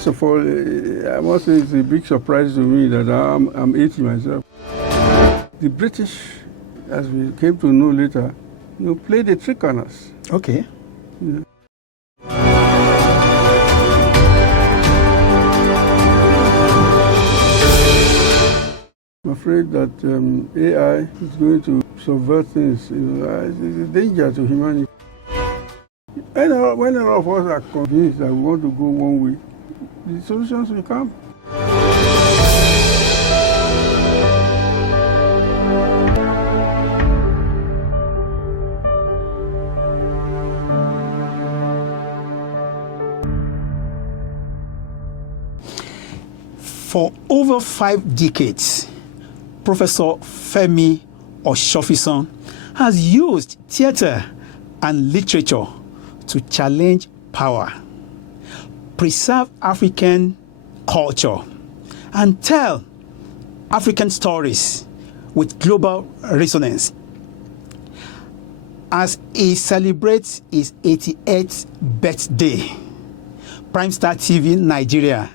First of all, I must say it's a big surprise to me that I'm 80 myself. The British, as we came to know later, played a trick on us. Okay. Yeah. I'm afraid that AI is going to subvert things. It's a danger to humanity. When a lot of us are convinced that we want to go one way, the solutions will come. For over 5 decades, Professor Femi Osofisan has used theater and literature to challenge power, preserve African culture, and tell African stories with global resonance. As he celebrates his 88th birthday, Prime Star TV Nigeria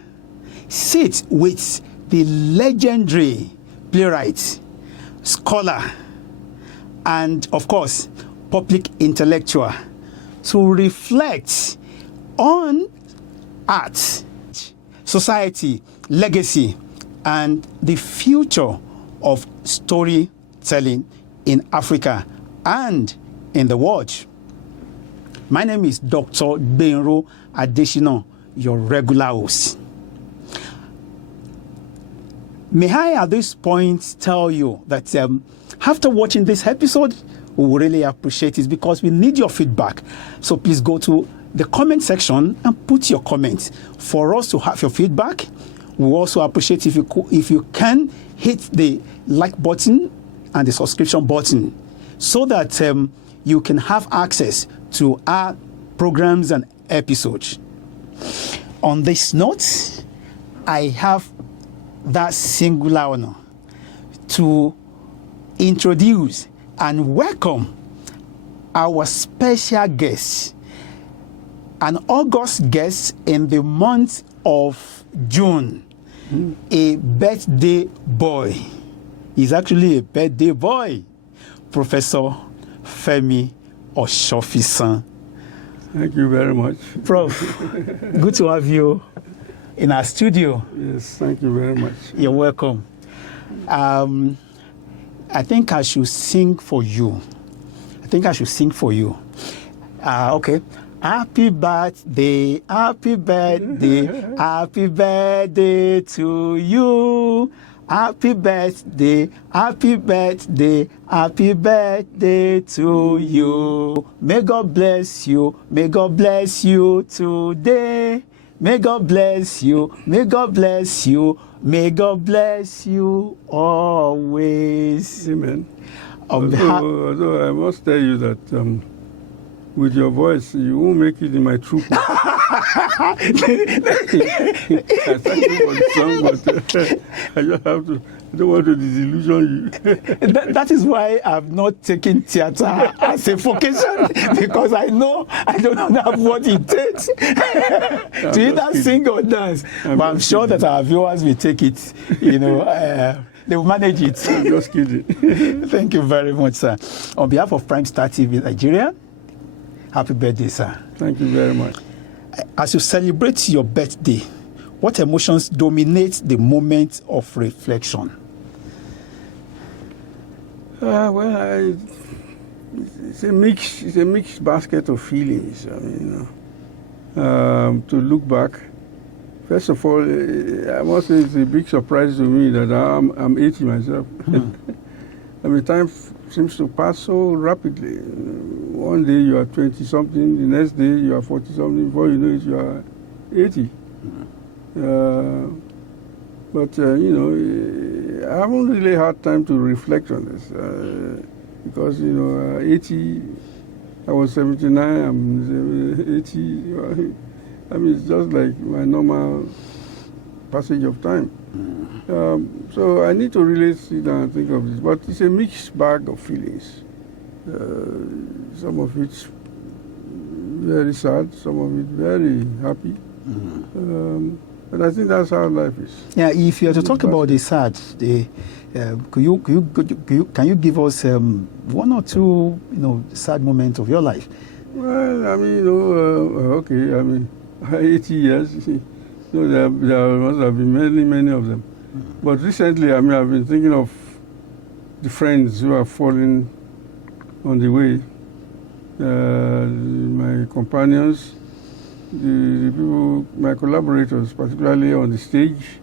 sits with the legendary playwright, scholar, and of course, public intellectual to reflect on art, society, legacy, and the future of storytelling in Africa and in the world. My name is Dr. GBENRO ADESINA, your regular host. May I at this point tell you that after watching this episode, we will really appreciate it because we need your feedback. So please go to the comment section and put your comments for us to have your feedback. We also appreciate if you can hit the like button and the subscription button so that you can have access to our programs and episodes. On this note, I have that singular honor to introduce and welcome our special guest, an August guest in the month of June, a birthday boy. He's actually a birthday boy, Professor Femi Osofisan. Thank you very much. Prof, good to have you in our studio. Yes, thank you very much. You're welcome. I think I should sing for you. Okay. Happy birthday, happy birthday, happy birthday to you. Happy birthday, happy birthday, happy birthday to you. May God bless you today. May God bless you, may God bless you, may God bless you always. Amen. Although I must tell you that with your voice, you won't make it in my troupe. I thank you for the song, but I just have to. I don't want to disillusion you. That is why I've not taken theater as a vocation, because I know I don't have what it takes to either sing or dance. But I'm sure that our viewers will take it. They will manage it. I'm just kidding. Thank you very much, sir. On behalf of Prime Star TV Nigeria, happy birthday, sir. Thank you very much. As you celebrate your birthday, what emotions dominate the moment of reflection? It's a mixed basket of feelings. To look back, first of all, I must say it's a big surprise to me that I'm 80 myself. Time seems to pass so rapidly. One day you are 20-something, the next day you are 40-something, before you know it, you are 80. I haven't really had time to reflect on this because, 80, I was 79, I'm 80. It's just like my normal passage of time. So I need to really sit down and think of this. But it's a mixed bag of feelings. Some of it very sad, some of it very happy. But I think that's how life is. Yeah, if you are to talk about the sad, can you give us one or two, sad moments of your life? Well, I mean, okay, I mean, 80 years, there must have been many of them. But recently, I mean, I've been thinking of the friends who have fallen on the way, my companions, the people, my collaborators, particularly on the stage,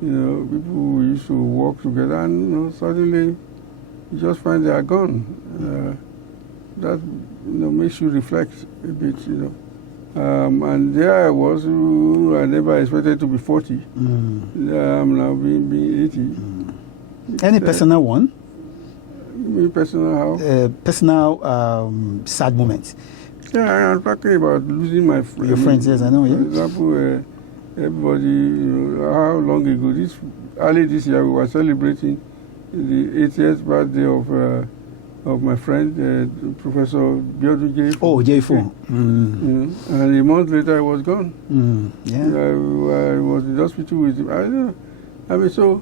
people who used to work together, and suddenly you just find they are gone. That makes you reflect a bit, and there I was, who I never expected to be 40. I'm now being 80. Any personal one? Personal how? Personal sad moments. Yeah, I'm talking about losing my friends. Your friends, yes, I know. For example, everybody, how long ago? Early this year, we were celebrating the 80th birthday of my friend, Professor Biodu J4. Oh, J4. And a month later, I was gone. Yeah. I was in the hospital with him. I mean, so,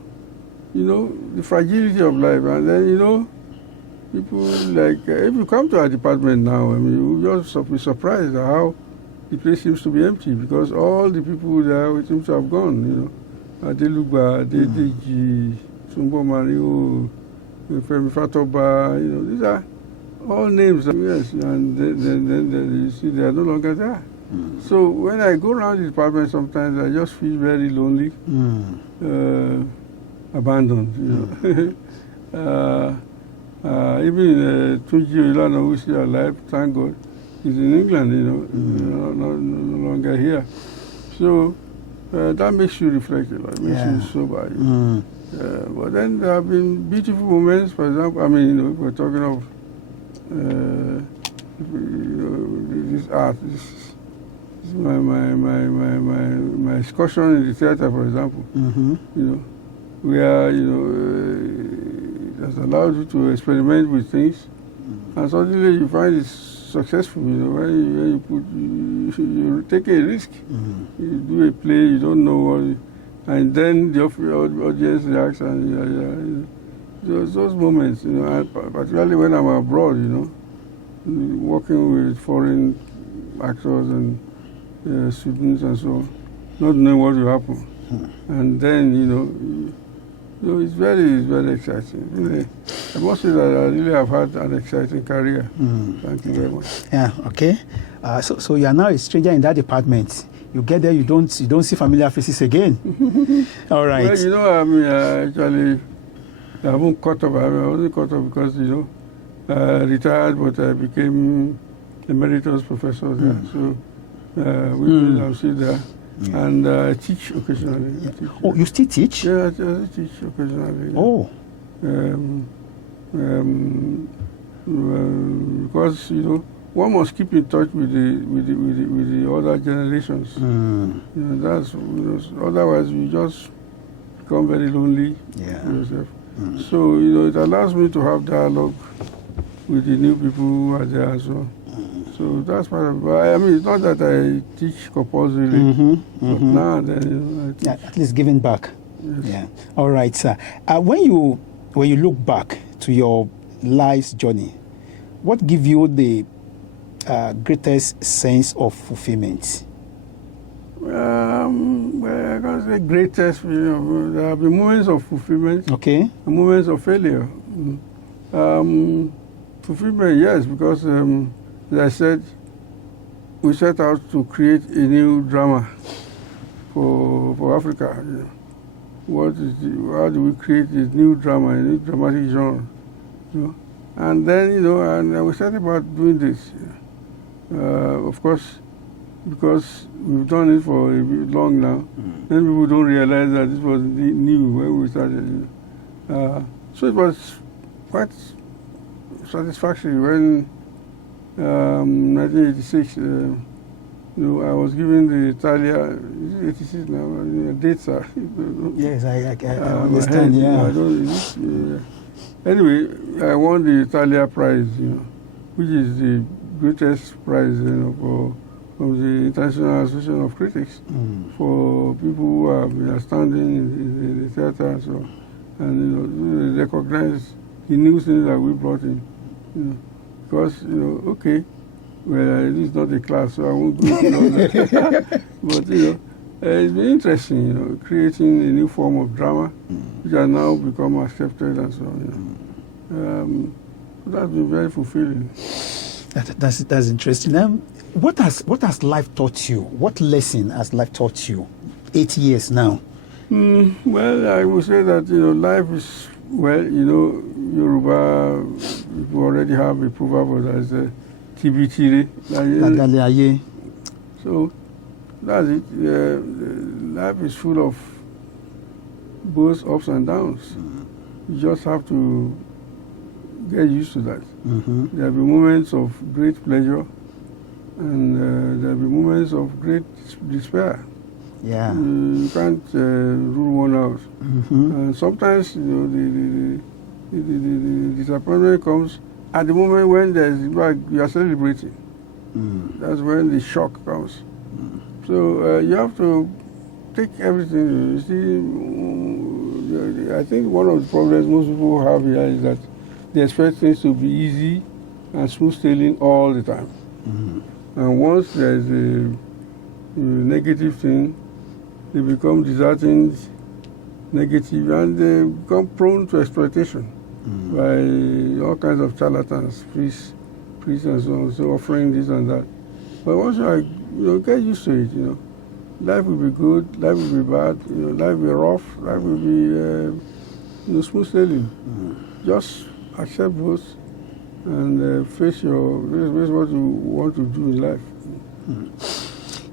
the fragility of life. And then, people like, if you come to our department now, I mean, you just be surprised at how the place seems to be empty, because all the people there seem to have gone, Adeluba, Adedeji, Sumbo Mario, Femi Fatoba, these are all names, yes, and then you see they are no longer there. So when I go around the department, sometimes I just feel very lonely, abandoned, even Tunji Ilana, who is still alive, thank God, is in England, no longer here. So that makes you reflect a lot, makes you sober. But then there have been beautiful moments. For example, I mean, if we're talking of this art, this my excursion in the theater, for example. Where it has allowed you to experiment with things, and suddenly you find it successful. When you take a risk, you do a play, you don't know what. And then the audience reacts, and those moments, particularly when I'm abroad, working with foreign actors and students and so on, not knowing what will happen, and then it's very exciting. I must say that I really have had an exciting career. Thank you very much. Yeah. Okay. So you are now a stranger in that department. You get there, you don't see familiar faces again. All right. Well, I mean, actually, I haven't caught up. I only caught up because, I retired, but I became emeritus professor there. So, I'm still there. Yeah. And I teach occasionally. Oh, you still teach? Yeah, I teach occasionally. Oh. Because, one must keep in touch with the other generations. That's otherwise you just become very lonely yourself. So it allows me to have dialogue with the new people who are there as well. So that's part of it. I mean, it's not that I teach compulsorily, but now and then I teach. At least giving back. Yes. Yeah. All right, sir. When you look back to your life's journey, what gives you the greatest sense of fulfillment? Well, I can't say greatest. There have been moments of fulfillment. Okay. And moments of failure. Fulfillment, yes, because as I said, we set out to create a new drama for Africa. How do we create this new drama, a new dramatic genre? And then, and we set about doing this. Of course, because we've done it for a bit long now, then people don't realize that this was new when we started. So it was quite satisfactory when 1986, I was given the Italia, 86 now, dates are. Yes, I understand, Anyway, I won the Italia Prize, which is the greatest prize, for the International Association of Critics for people who have been outstanding in the theater and so on. And they recognize the new things that we brought in. Because okay, well, it is not a class, so I won't go into all that. But it's been interesting, creating a new form of drama, which has now become accepted and so on. That's been very fulfilling. That's interesting. What has life taught you? What lesson has life taught you? 8 years now. Well, I would say that life is Yoruba. You already have a proverb that is "Tibitire." So that's it. Life is full of both ups and downs. You just have to get used to that. There will be moments of great pleasure, and there will be moments of great despair. Yeah, you can't rule one out. And sometimes the disappointment comes at the moment when you are celebrating. That's when the shock comes. So you have to take everything. You see, I think one of the problems most people have here is that they expect things to be easy and smooth sailing all the time. And once there's a negative thing, they become disheartened, negative, and they become prone to exploitation by all kinds of charlatans, priests and so on, so offering this and that. But once you get used to it, life will be good, life will be bad, life will be rough, life will be smooth sailing. Just accept both and face what you want to do in life.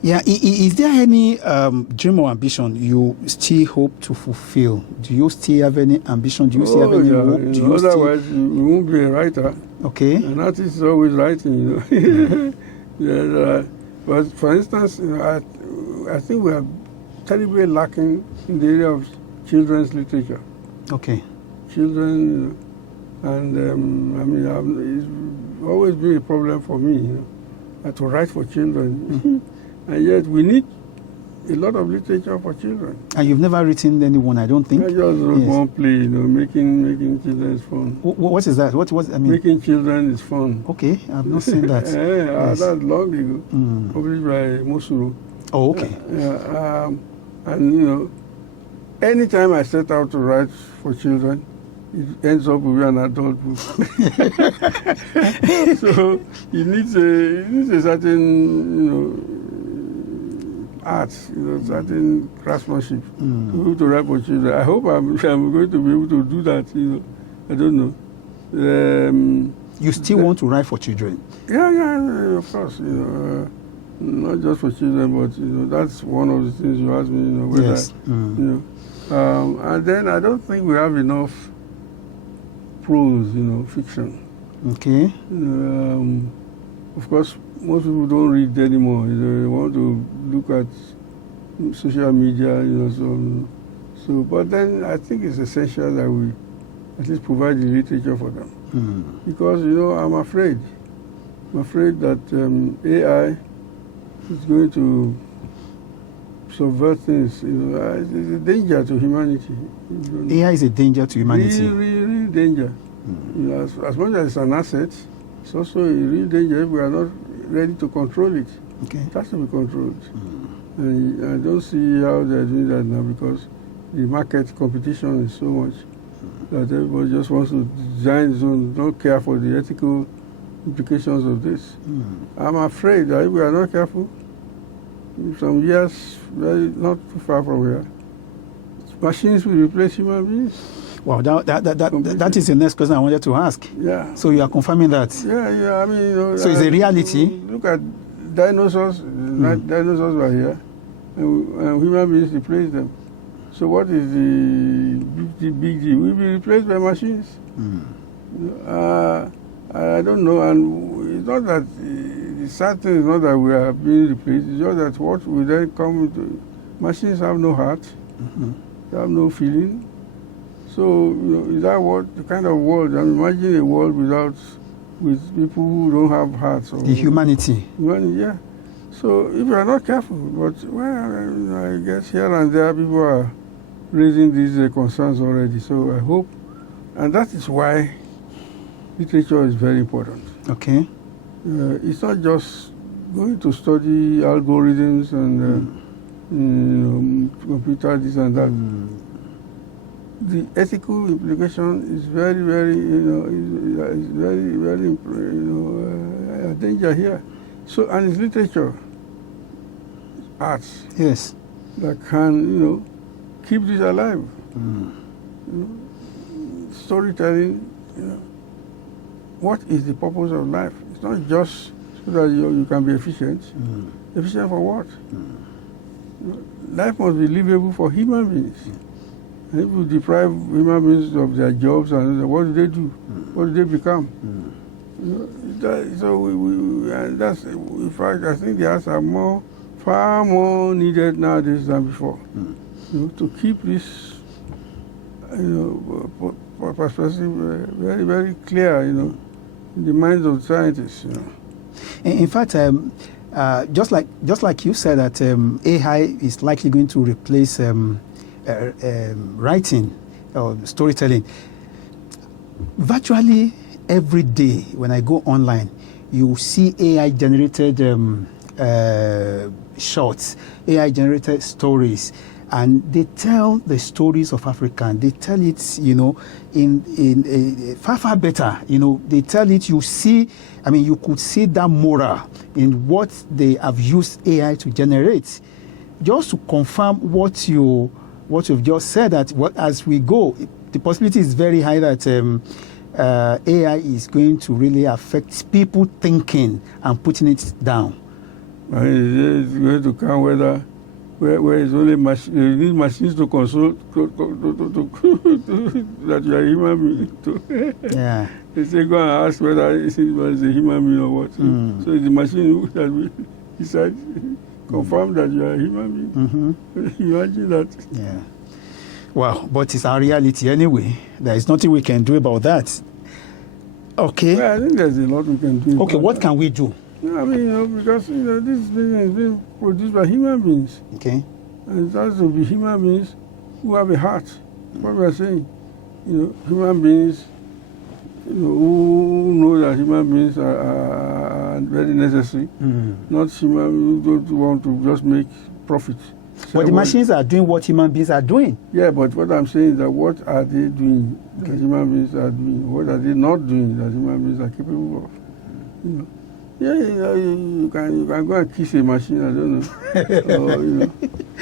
Yeah, is there any dream or ambition you still hope to fulfill? Do you still have any ambition? Do you still have any hope? Otherwise, you won't be a writer. Okay. An artist is always writing, But for instance, I think we are terribly lacking in the area of children's literature. Okay. Children, it's always been a problem for me, to write for children. And yet we need a lot of literature for children. And you've never written anyone, I don't think? I just wrote one play, making children is fun. What is that? What I mean? Making children is fun. Okay, I've not seen that. Yes. That's long ago, published by Mosuru. Oh, okay. And anytime I set out to write for children, it ends up with an adult book. So it needs a certain art, certain craftsmanship to be able to write for children. I hope I'm going to be able to do that. I don't know. You still want to write for children? Yeah, of course. Not just for children, but that's one of the things you asked me. Whether, yes. And then I don't think we have enough prose, fiction. Okay. Of course, most people don't read anymore. They want to look at social media, So, but then I think it's essential that we at least provide the literature for them, because I'm afraid that AI is going to subvert things. It's a danger to humanity. AI is a danger to humanity. Real danger. As much as it's an asset, it's also a real danger if we are not ready to control it. Okay. It has to be controlled. And I don't see how they're doing that now, because the market competition is so much that everybody just wants to design his own, don't care for the ethical implications of this. I'm afraid that if we are not careful, in some years, not too far from here, machines will replace human beings. Wow, that is the next question I wanted to ask. Yeah. So you are confirming that? Yeah. So it's a reality? Look at dinosaurs. Dinosaurs were here, and human beings replaced them. So what is the big deal? We'll be replaced by machines. I don't know, and it's not that the sad thing is not that we are being replaced. It's just that what will then come into machines have no heart, they have no feeling. So is that what the kind of world? Imagine a world with people who don't have hearts. Or the humanity. Yeah. So if you are not careful, but well, I guess here and there people are raising these concerns already. So I hope, and that is why literature is very important. Okay. It's not just going to study algorithms and computer this and that. The ethical implication is very, very, is very, very, a danger here. So, and it's literature, arts, Yes. that can, keep this alive. Storytelling, what is the purpose of life? It's not just so that you can be efficient. Efficient for what? Life must be livable for human beings. And if you deprive human beings of their jobs, and what do they do? What do they become? So and that's, in fact, I think the arts are far more needed nowadays than before. To keep this, perspective very, very clear, in the minds of scientists. In fact, just like you said that AI is likely going to replace writing or storytelling. Virtually every day when I go online, you see AI-generated shorts, AI-generated stories, and they tell the stories of Africa. They tell it, in far better. They tell it. You see, you could see that moral in what they have used AI to generate. Just to confirm what you've just said, that as we go, the possibility is very high that AI is going to really affect people thinking and putting it down. It's going to come where it's only you need machines to console that you are a human being. Yeah. They say go and ask whether it's a human being or what. So it's the machine that will decide, confirm that you are a human being. Imagine that. Yeah. Well, but it's our reality anyway. There is nothing we can do about that. Okay. Well, I think there's a lot we can do. Okay, what can we do? Because this thing is being produced by human beings. Okay. And it has to be human beings who have a heart. What we are saying, human beings, who know that human beings are very necessary. Not human who don't want to just make profit. But the machines are doing what human beings are doing. Yeah, but what I'm saying is that what are they doing that human beings are doing? What are they not doing that human beings are capable of? Yeah, you can go and kiss a machine, I don't know.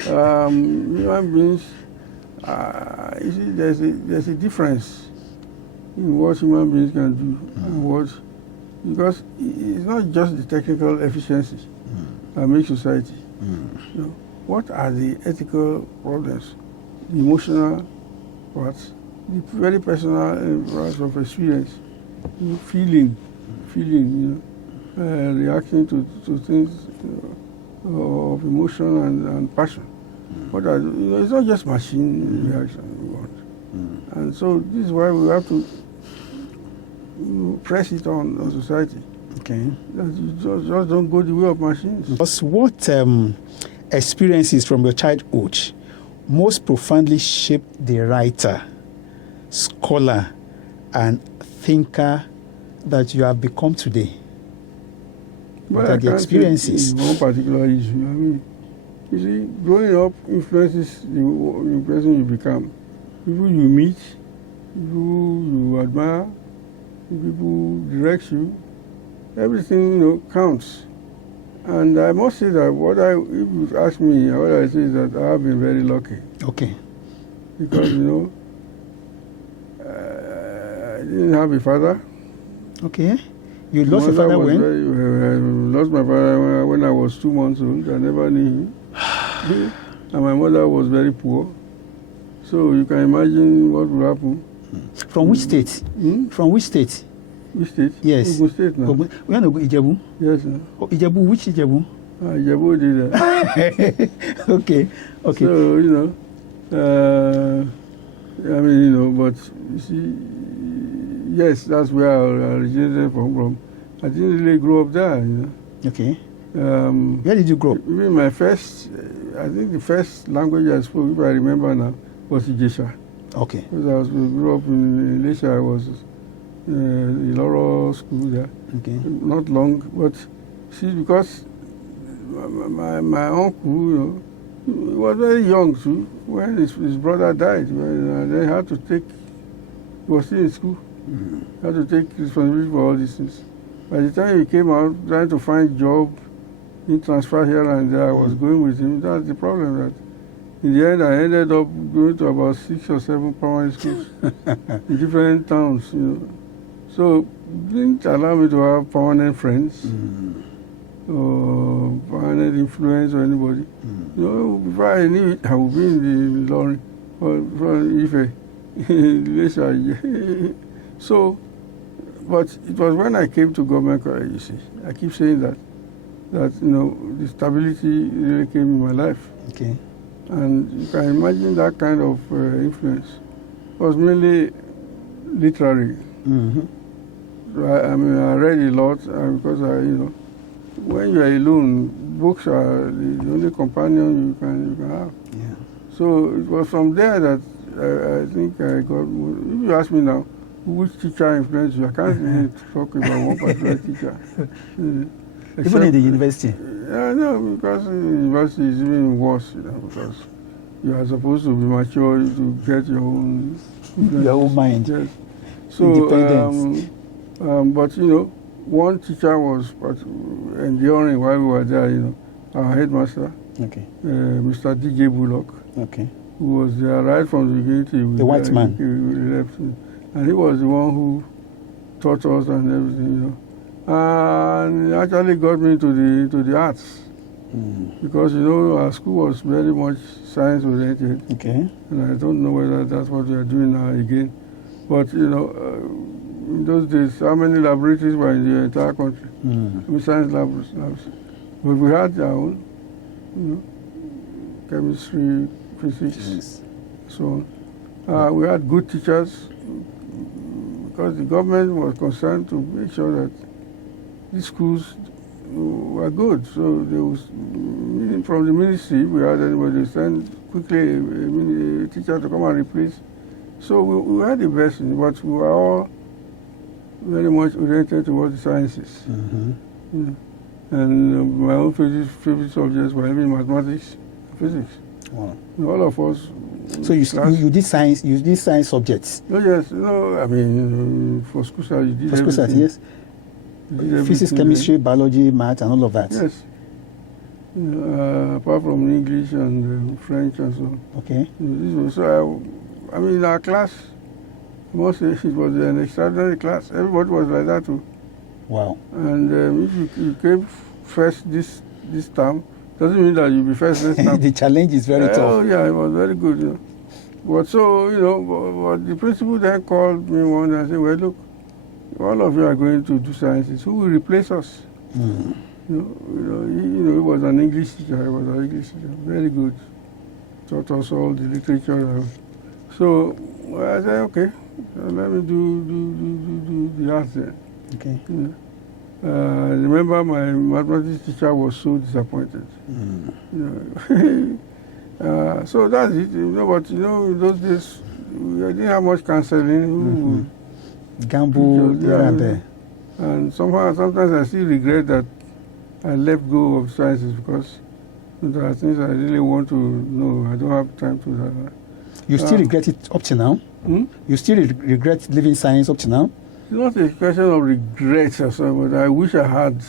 Human beings, you see, there's a difference in what human beings can do and what, because it's not just the technical efficiency that makes society. What are the ethical problems, the emotional parts, the very personal parts of experience, feeling, reacting to things of emotion and passion. What are, it's not just machine reaction we want. And so this is why we have to press it on society. Okay. That you just don't go the way of machines. What experiences from your childhood most profoundly shaped the writer, scholar, and thinker that you have become today? What are the experiences? One particular issue. You see, growing up influences the person you become. People you meet, people you admire, people direct you. Everything counts. And I must say that if you ask me, what I say is that I have been very lucky. Okay. Because, I didn't have a father. Okay. You lost your father when? I lost my father when I was 2 months old. I never knew him. And my mother was very poor. So you can imagine what will happen. From which state? From which state? Which state? Yes. Ogun State now. We are not Ijebu? Yes, sir. Oh, Ijebu, which Ijebu? Ijebu did that. Okay. So, but you see, yes, that's where I originated from. I didn't really grow up there, Okay. Where did you grow up? Even my first, I think the first language I spoke, if I remember now, was Ijesha. Okay. Because grew up in Ilesha. I was in Iloro school there. Okay. Not long, but see, because my uncle, he was very young too when his brother died. They had to take, he was still in school, had to take responsibility for all these things. By the time he came out, trying to find job, he transferred here and there, I was going with him. That's the problem. That in the end, I ended up going to about 6 or 7 primary schools in different towns. So didn't allow me to have permanent friends or permanent influence or anybody. Before I knew it, I would be in the lorry or Ife. So, but it was when I came to government college, you see. I keep saying that the stability really came in my life. Okay. And you can imagine that kind of influence. It was mainly literary. So I read a lot because when you are alone, books are the only companion you can have. Yeah. So it was from there that I think I got. If you ask me now, which teacher influenced you, I can't really talk about one particular teacher. Even in the university? No, because the university is even worse, because you are supposed to be mature to get your own mind. Yes. So, independence. But one teacher was enduring while we were there. Our headmaster, Okay. Mr. DJ Bullock, Okay. who was there right from the beginning till The white man. He left, and he was the one who taught us and everything. And it actually got me into the arts because our school was very much science oriented. Okay. And I don't know whether that's what we are doing now again, but in those days, how many laboratories were in the entire country? Science labs. But we had our own, chemistry, physics, so on. We had good teachers because the government was concerned to make sure that these schools were good. So there was, from the ministry, we had anybody send quickly a teacher to come and replace. So we had the best, but we were all very much oriented towards the sciences. And my own favorite subjects were even mathematics, physics. Wow. All of us. So you did science. You did science subjects. Oh yes. For school science, you did for school science, yes. Physics, chemistry, biology, math, and all of that. Yes. Apart from English and French and so on. Okay. So in our class, I must say it was an extraordinary class. Everybody was like that too. Wow. And if you came first this term, doesn't mean that you'll be first next time. The challenge is very tough. Oh yeah, it was very good. But so but the principal then called me one day and said, "Well, look, all of you are going to do sciences. Who will replace us?" He was an English teacher. He was an English teacher, very good. Taught us all the literature. So I said, "Okay, so let me do the arts then." Okay. I remember my mathematics teacher was so disappointed. So that's it. But in those days, we didn't have much counseling. Gamble there and there. And sometimes I still regret that I let go of sciences because there are things I really want to know. I don't have time to that. You still regret it up to now? You still regret leaving science up to now? It's not a question of regret or something, but I wish I had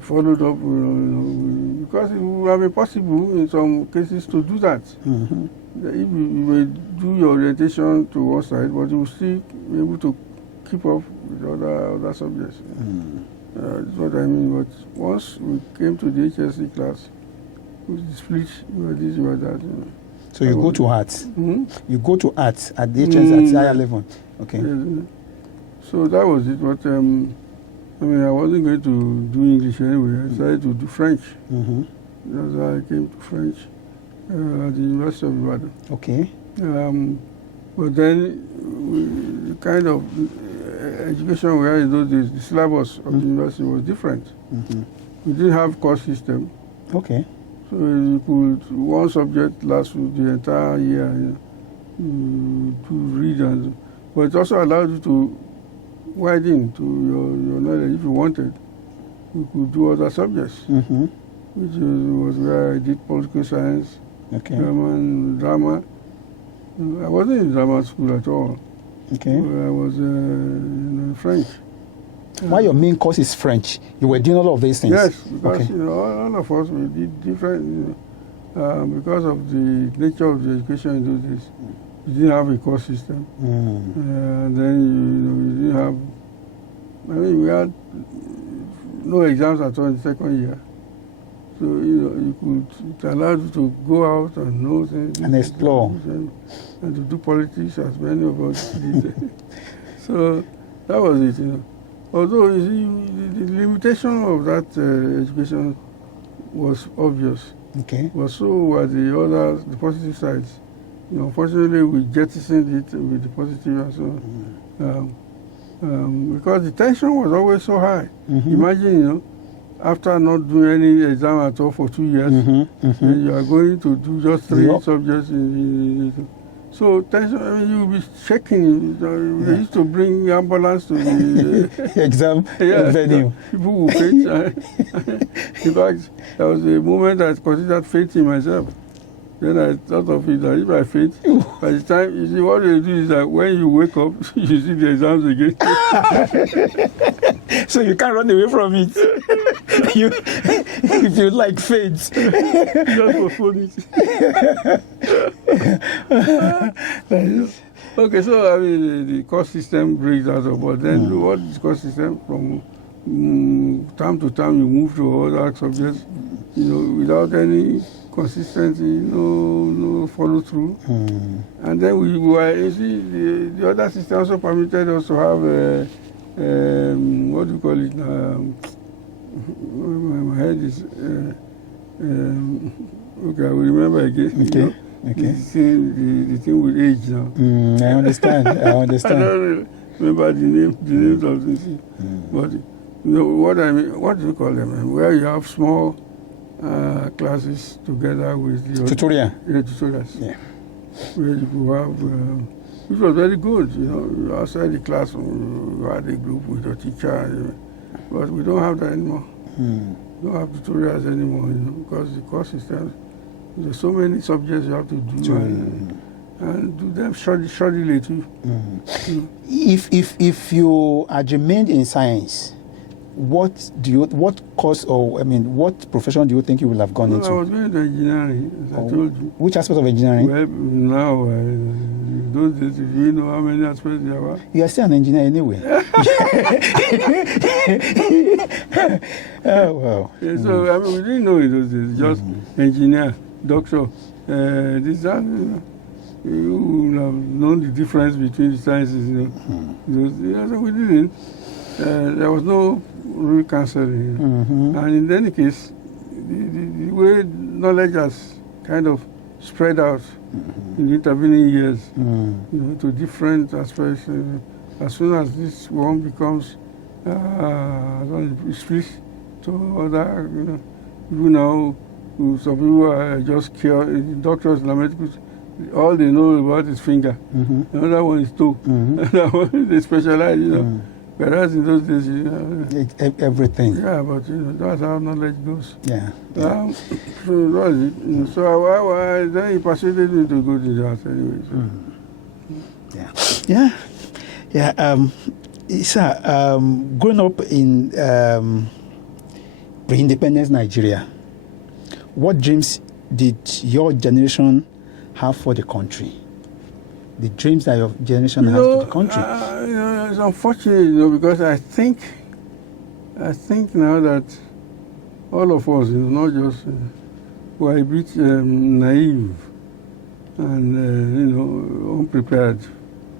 followed up, because it would have been possible in some cases to do that. If you may do your orientation to one side, but you will still be able to keep up with other subjects. That's what I mean. But once we came to the HSC class, we split, you were this, you were that. So you go to arts. You go to arts at the HSC at higher level. Okay. Yes. So that was it. But I wasn't going to do English anyway. I decided to do French. That's how I came to French at the University of Ibadan. Okay. But then, the kind of education we had in those days, the syllabus of the university was different. We didn't have course system. Okay. So you could, one subject lasts the entire year, to read, but it also allowed you to widen to your knowledge. If you wanted, you could do other subjects, which was where I did political science, drama. I wasn't in drama school at all. Okay. I was in French. Why your main course is French? You were doing all of these things? Yes, because all of us, we did different, because of the nature of the education in those days. We didn't have a course system. And then, we didn't have, we had no exams at all in the second year. So, it allowed you to go out and know things. And explore. And to do politics, as many of us did. So, that was it, Although, you see, the limitation of that education was obvious. Okay. But so were the positive sides. Unfortunately, we jettisoned it with the positive and so on. Because the tension was always so high. Imagine, after not doing any exam at all for 2 years, and you are going to do just 3 subjects. So tension, you'll be shaking. They used to bring ambulance to the exam venue. People will faint. In fact, there was a moment I considered fainting myself. Then I thought of it that if I faint, by the time, you see, what they do is that when you wake up, you see the exams again. So you can't run away from it. If you like faint. Just postpone it. Okay, so the course system breaks out of, but then what is the course system? From time to time you move to other subjects, without any consistency, no follow through. And then we were, the other system also permitted us to have what do you call it? My head is okay. I will remember again. Okay. The thing with age now. I understand. I don't remember the names of this. But what I mean, what do you call them? Where you have small classes together with the tutorial. Tutorials. Yeah. Where you could have, which was very good. Outside the classroom, you had a group with your teacher, but we don't have that anymore. We don't have tutorials anymore, because the course systems, there's so many subjects you have to do and do them shortly too. If you are remained in science, what course what profession do you think you will have gone into? I was going to engineering, as I told you. Which aspect of engineering? Well, now, those days, if you know how many aspects there were. You are still an engineer anyway. Oh, wow. Yeah, so, we didn't know in those days, just engineer, doctor, this, that, you would have known the difference between the sciences, So we didn't. There was no real counseling. And in any case, the way knowledge has kind of spread out in the intervening years, to different aspects. As soon as this one becomes split to other, even now, some people are just cured. Doctors in medical, all they know about is finger. Another one is toe. Another one, they specialize, Whereas in those days, everything. Yeah, but that's how knowledge goes. Yeah. So then he persuaded me to go to the house anyway. So. Yeah. Sir, growing up in pre-independence Nigeria, what dreams did your generation have for the country? The dreams that your generation has for the country? It's unfortunate, because I think now that all of us, not just, were a bit naive and, unprepared.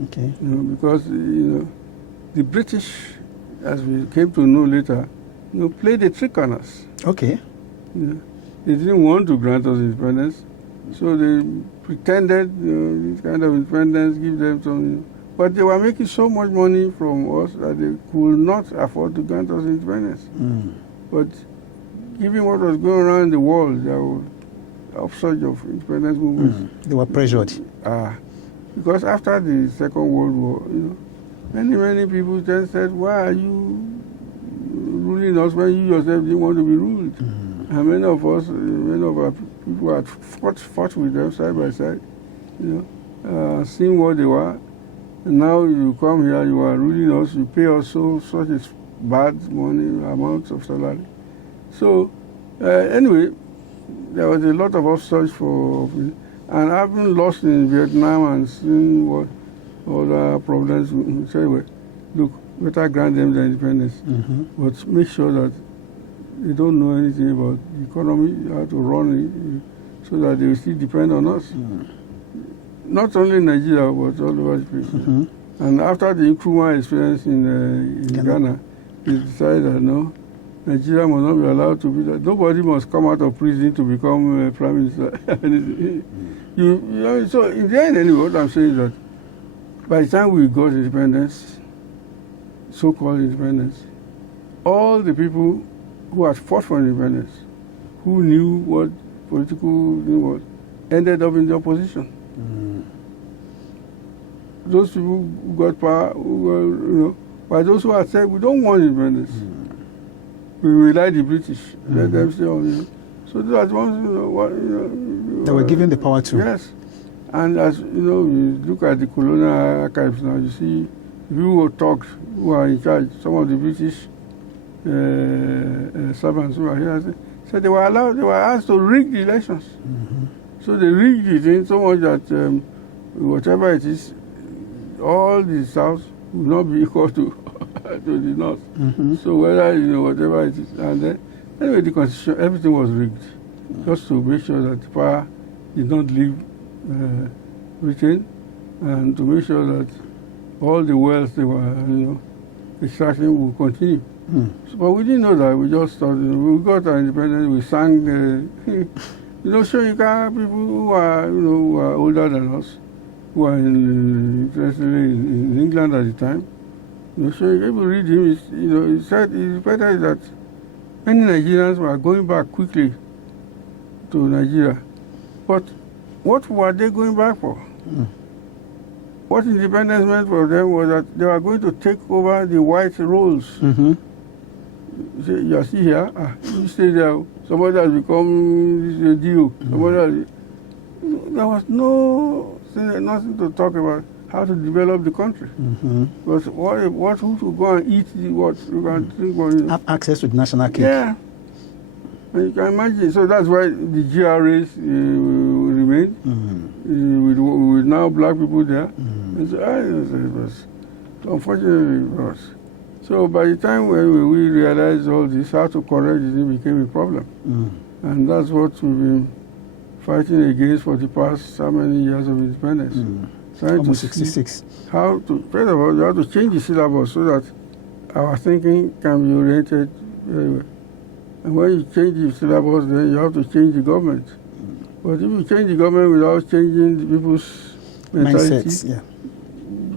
Okay. Because, the British, as we came to know later, played a trick on us. Okay. They didn't want to grant us independence, so they pretended this kind of independence, give them some, but they were making so much money from us that they could not afford to grant us independence. But given what was going on in the world, there was upsurge of independence movements. They were pressured. Because after the Second World War, many people then said, why are you ruling us when you yourself didn't want to be ruled? And many of our people had fought with them side by side, seeing what they were. And now you come here, you are ruling us, you pay us such a bad money, amounts of salary. So, anyway, there was a lot of upsurge and having lost in Vietnam and seeing what other problems, we say, well, look, better grant them the independence, but make sure that they don't know anything about the economy, how to run it, so that they will still depend on us. Not only in Nigeria, but all over the place. And after the Nkrumah experience in Ghana, they decided that no, Nigeria must not be allowed to be that. Nobody must come out of prison to become prime minister. So in the end, anyway, what I'm saying is that by the time we got independence, so-called independence, all the people who had fought for independence, who knew what political thing was, ended up in the opposition. Those people who got power, by those who had said, we don't want independence. We rely the British. Let them say, so that ones, they were given the power to. Yes. And as you look at the colonial archives now, you see people who talked, who are in charge, some of the British servants who are here, said they were asked to rig the elections. So they rigged it in so much that whatever it is, all the South will not be equal to the North. So whether, whatever it is. And then, anyway, the Constitution, everything was rigged, just to make sure that the power did not leave Britain, and to make sure that all the wealth they were, extracting will continue. So, but we didn't know that. We just thought, we got our independence, we sang, people who are, who are older than us, who are interested in England at the time. So if you read him, he said it's better that many Nigerians were going back quickly to Nigeria. But what were they going back for? What independence meant for them was that they were going to take over the white roles. You are still here, you stay there. Somebody has become this deal. There was nothing to talk about how to develop the country. Because who to go and eat what? You can drink have access to the national cake. Yeah. And you can imagine. So that's why the GRAs remained. With now black people there. And so, it was unfortunately it was. So by the time when we realized all this, how to correct it became a problem. And that's what we've been fighting against for the past how many years of independence. Almost 66. How to, first of all, you have to change the syllabus so that our thinking can be oriented very well. And when you change the syllabus, then you have to change the government. But if you change the government without changing the people's mentality, you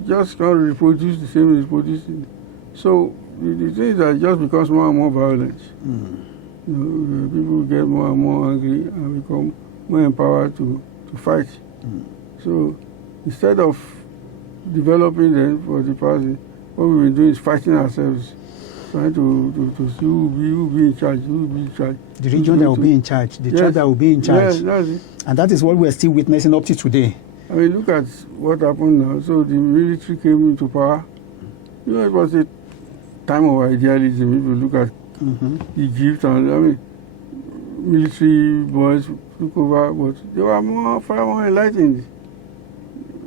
just can't reproduce the same reproducing. So the thing is that it just becomes more and more violent. People get more and more angry and become more empowered to fight. So instead of developing them for the party, what we've been doing is fighting ourselves, trying to see who will be in charge, who will be in charge. The region that will be in charge, the tribe that will be in charge. Yes, that's it. And that is what we're still witnessing up to today. I mean, look at what happened now. So the military came into power. It was a time of idealism. If you look at Egypt, and military boys took over, but they were far more enlightened.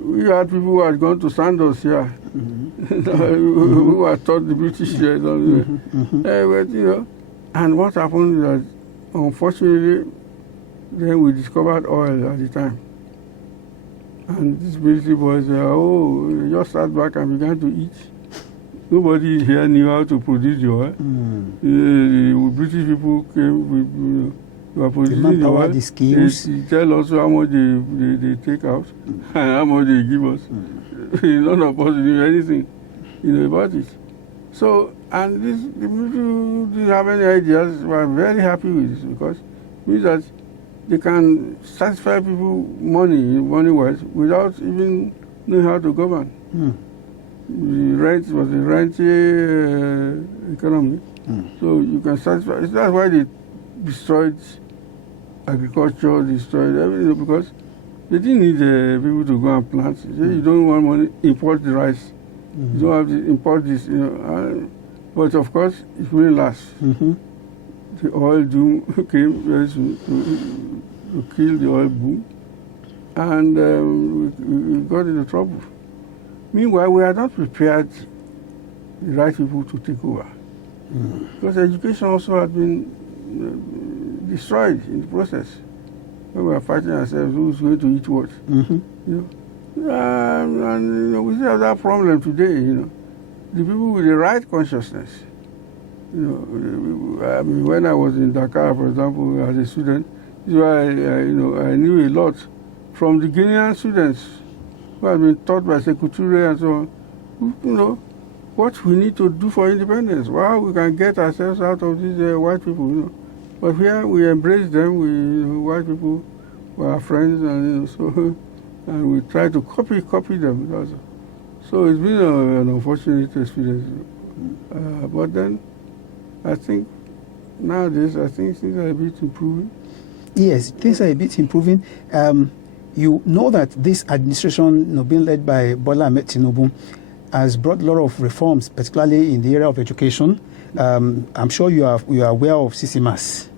We had people who had gone to Sandos here, who had taught the British here. And what happened is that, unfortunately, then we discovered oil at the time. And these military boys said, they just sat back and began to eat. Nobody here knew how to produce the oil. The British people came, were producing the oil. The skills. They tell us how much they take out and how much they give us. None of us knew anything about it. So, and the people who didn't have any ideas were very happy with this, because it means that they can satisfy people money-wise, without even knowing how to govern. The rent was a rentier economy, so you can satisfy. That's why they destroyed agriculture, destroyed everything, because they didn't need people to go and plant. They say, you don't want money, import the rice. You don't have to import this, but of course, it will last. The oil doom came very soon to kill the oil boom, and we got into trouble. Meanwhile, we are not prepared, the right people, to take over. Because education also had been destroyed in the process. When we are fighting ourselves, who's going to eat what? And we still have that problem today. The people with the right consciousness. I mean, when I was in Dakar, for example, as a student, this is why I knew a lot from the Guinean students who had been taught by Sekou and so on. What we need to do for independence, how we can get ourselves out of these white people. But here we embrace them. White people were our friends, and so. And we try to copy them also. So it's been an unfortunate experience. But then, I think nowadays, things are a bit improving. Yes, things are a bit improving. You know that this administration, being led by Bola Ahmed Tinubu, has brought a lot of reforms, particularly in the area of education. I'm sure you are aware of CCMAS.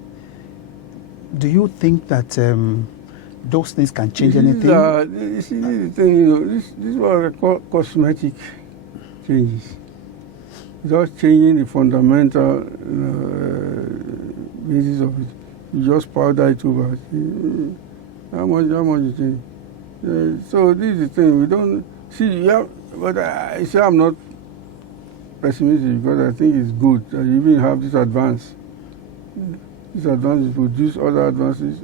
Do you think that those things can change anything? This is the thing, this was called cosmetic changes. Without changing the fundamental basis of it, you just powder it over. How much you change? So this is the thing, we don't see. But I say I'm not pessimistic, because I think it's good that you even have this advance. This advance produce other advances.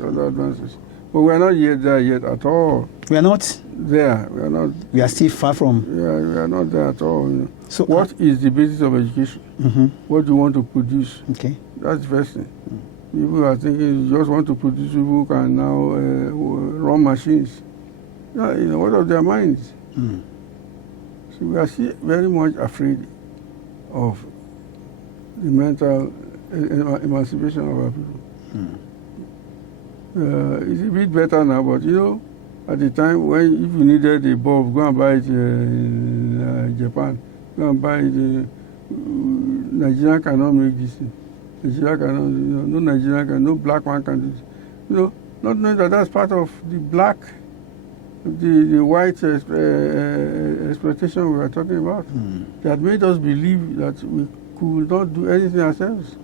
But we are not yet there yet at all. We are not there. We are not. We are still far from. Yeah, we are not there at all. So what is the basis of education? What do you want to produce? Okay. That's the first thing. People are thinking you just want to produce people who can now run machines. What of their minds? So we are still very much afraid of the mental emancipation of our people. It's a bit better now, but at the time when if you needed a bulb, go and buy it in Japan. Go and buy it. Nigeria cannot make this thing. Nigeria cannot. No Nigerian can. No black man can do this. Not knowing that that's part of the black, the white exploitation we were talking about. That made us believe that we could not do anything ourselves.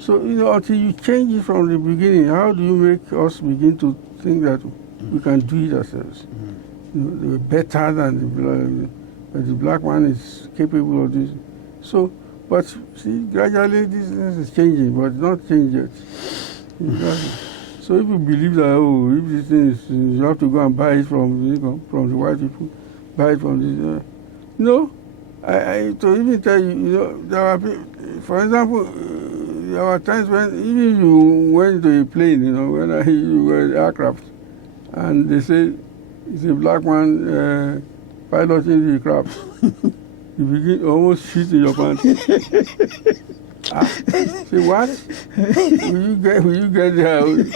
So, until you change it from the beginning, how do you make us begin to think that we can do it ourselves? Better than the black man is capable of this. So, but see, gradually this is changing, but not changed yet. So if you believe that, if this thing is, you have to go and buy it from the white people, buy it from this, I to even tell you, there are people, for example, there were times when even you went to a plane, when you were in aircraft, and they say it's a black man piloting the craft. You begin almost shit in your pants. Say what? Will you get there? When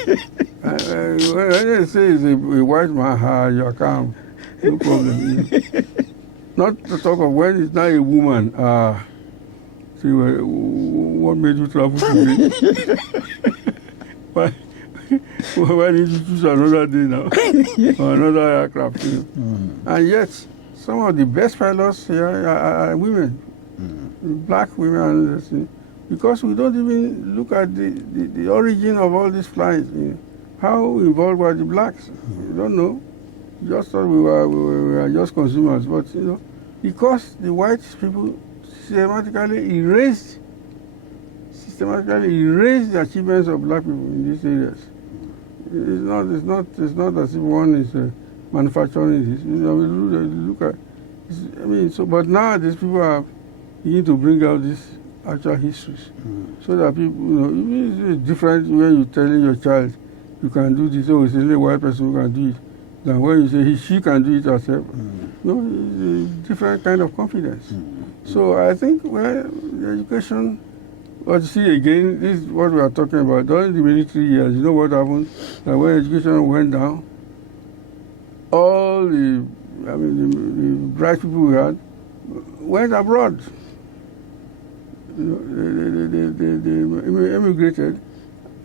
they say it's a white man, you're calm. No problem. Not to talk of when it's not a woman. See, what made you travel today? Why did you choose another day now? Or another aircraft? And yet, some of the best pilots here are women. Black women. Because we don't even look at the origin of all these flights. How involved were the blacks? We don't know. We just thought we were just consumers. But, because the white people systematically erased the achievements of black people in these areas. It's not as if one is manufacturing this. We look at. But now these people have begin to bring out these actual histories, so that people, it's different when you're telling your child, you can do this, it's only a white person who can do it, than when you say she can do it herself. It's a different kind of confidence. So I think, the education, but see again, this is what we are talking about. During the military years, you know what happened? That when education went down, all the bright people we had went abroad. They emigrated.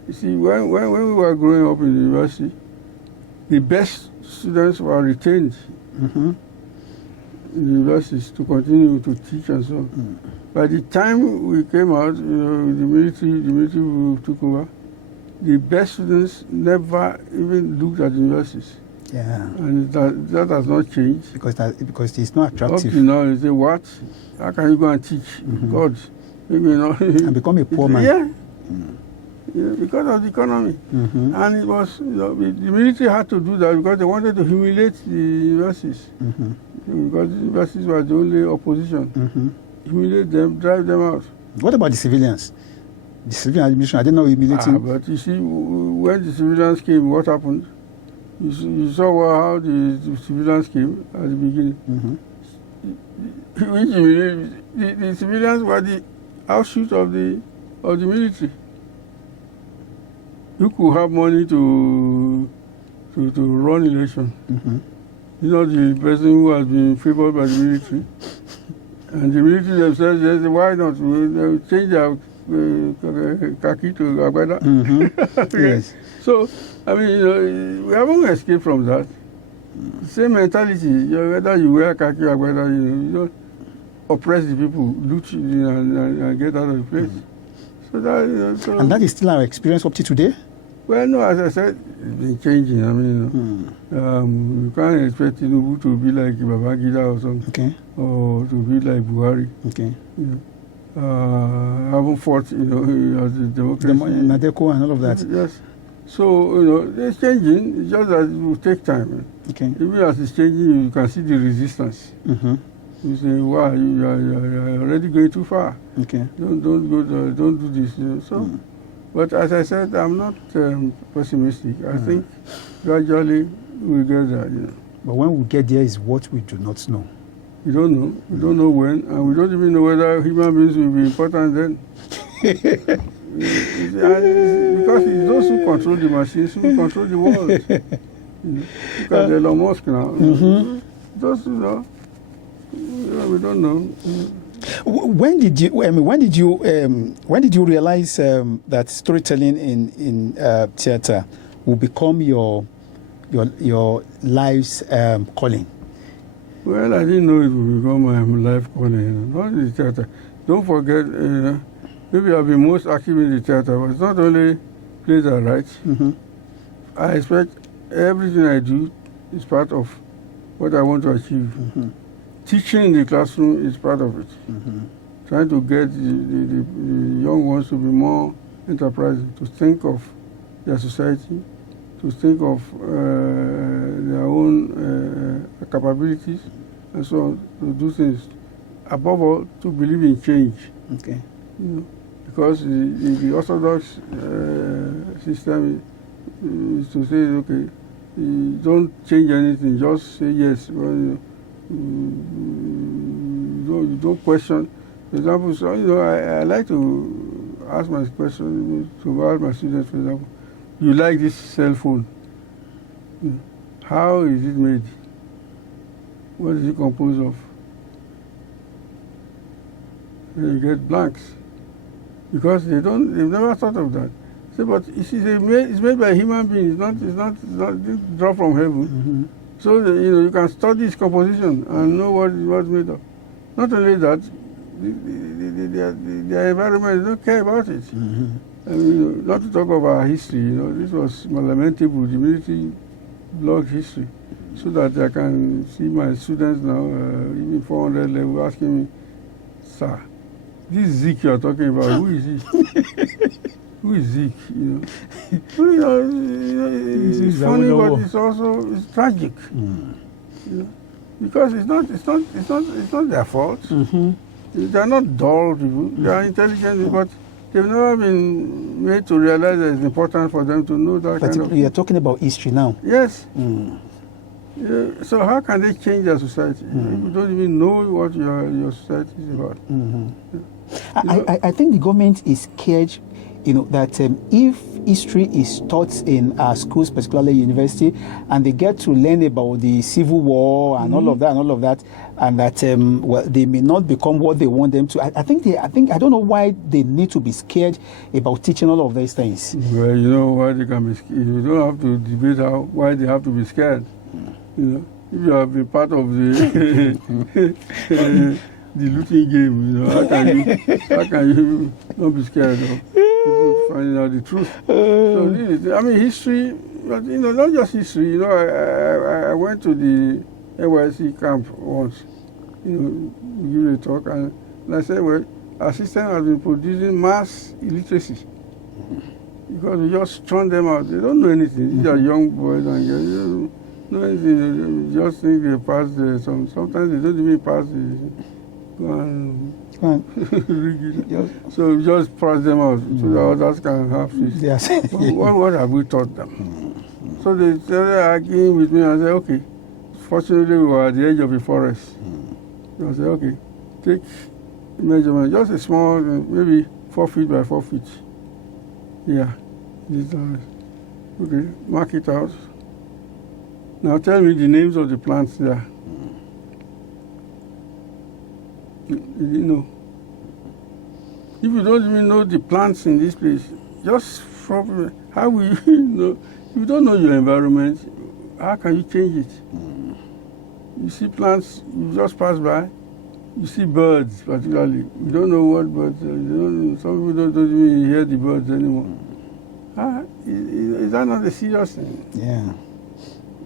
You see, when we were growing up in the university, the best students were retained in the universities to continue to teach and so on. By the time we came out, the military took over, the best students never even looked at universities. Yeah. And that has not changed. Because it's not attractive. Up to now, you say, what? How can you go and teach? God, maybe not. And become a poor man. Yeah. Yeah, because of the economy. And it was, the military had to do that because they wanted to humiliate the universities. Because the universities were the only opposition. Humiliate them, drive them out. What about the civilians? The civilian administration, I didn't know humiliating. But you see, when the civilians came, what happened? You saw how the civilians came at the beginning. The civilians were the offshoot of the military. You could have money to run election. You know, the person who has been favored by the military. And the military themselves said, why not? We'll change our khaki to agbada. Yes. So, we haven't escaped from that. Same mentality, whether you wear khaki or agbada, you don't oppress the people, loot and get out of the place. So that, and that is still our experience up to today? Well, no, as I said, it's been changing. You can't expect Tinubu to be like Babangida or something, or to be like Buhari. Haven't fought, as a democracy. Nadeko and all of that. Yes. So, it's changing. It's just that it will take time. Even as it's changing, you can see the resistance. You say, wow, you are already going too far. Don't go there, don't do this. So, but as I said, I'm not pessimistic. I think gradually we'll get there. But when we get there is what we do not know. We don't know. We don't know when, and we don't even know whether human beings will be important then. Because it's those who control the machines who control the world. Look at Elon Musk now. Those, we don't know. When did you realize that storytelling in theater will become your life's calling? Well, I didn't know it would become my life calling. Not in the theater. Don't forget, maybe I've been most active in the theater, but it's not only plays I write. I expect everything I do is part of what I want to achieve. Teaching in the classroom is part of it. Trying to get the young ones to be more enterprising, to think of their society, to think of their own capabilities, and so on, to do things. Above all, to believe in change. Because the orthodox system is to say, okay, don't change anything, just say yes. Well, you don't question. For example, so I like to ask my question to ask my students. For example, you like this cell phone? How is it made? What is it composed of? And you get blanks because they've never thought of that. So, but you see, it's made by a human being. It's not dropped from heaven. So you can study its composition and know what it's made of. Not only that, the environment don't care about it. And, not to talk of our history. This was lamentable. The military blocked history, so that I can see my students now, even 400 level, asking me, "Sir, this Zeke you are talking about, who is he?" Who is Zeke? It's funny, but it's tragic. Because it's not their fault. They are not dull people. They are intelligent people, but they've never been made to realize that it's important for them to know that kind of. You're talking about history now. Yes. Yeah, so how can they change their society? You don't even know what your society is about. I think the government is scared, that if history is taught in our schools, particularly university, and they get to learn about the Civil War and all of that, and that they may not become what they want them to. I think I don't know why they need to be scared about teaching all of these things. Well, you know why they can be scared. You don't have to debate why they have to be scared. If you have been part of the the looting game, how can you not be scared of people finding out the truth? So history, but not just history. I went to the NYC camp once. We gave a talk, and I said, well, our system has been producing mass illiteracy because we just turn them out. They don't know anything. These are young boys and girls. They don't know anything. They just think they pass sometimes they don't even pass So we just pass them out so that others can have this. Yes. What have we taught them? So they started arguing with me and I said, okay. Fortunately, we were at the edge of a forest. So I said, okay, take measurement, just a small, maybe 4 feet by 4 feet. Yeah. Okay, mark it out. Now tell me the names of the plants there. You know. If you don't even know the plants in this place, just from how will you know? If you don't know your environment, how can you change it? You see plants, you just pass by, you see birds particularly. You don't know what birds, some people don't even hear the birds anymore. Is that not a serious thing? Yeah.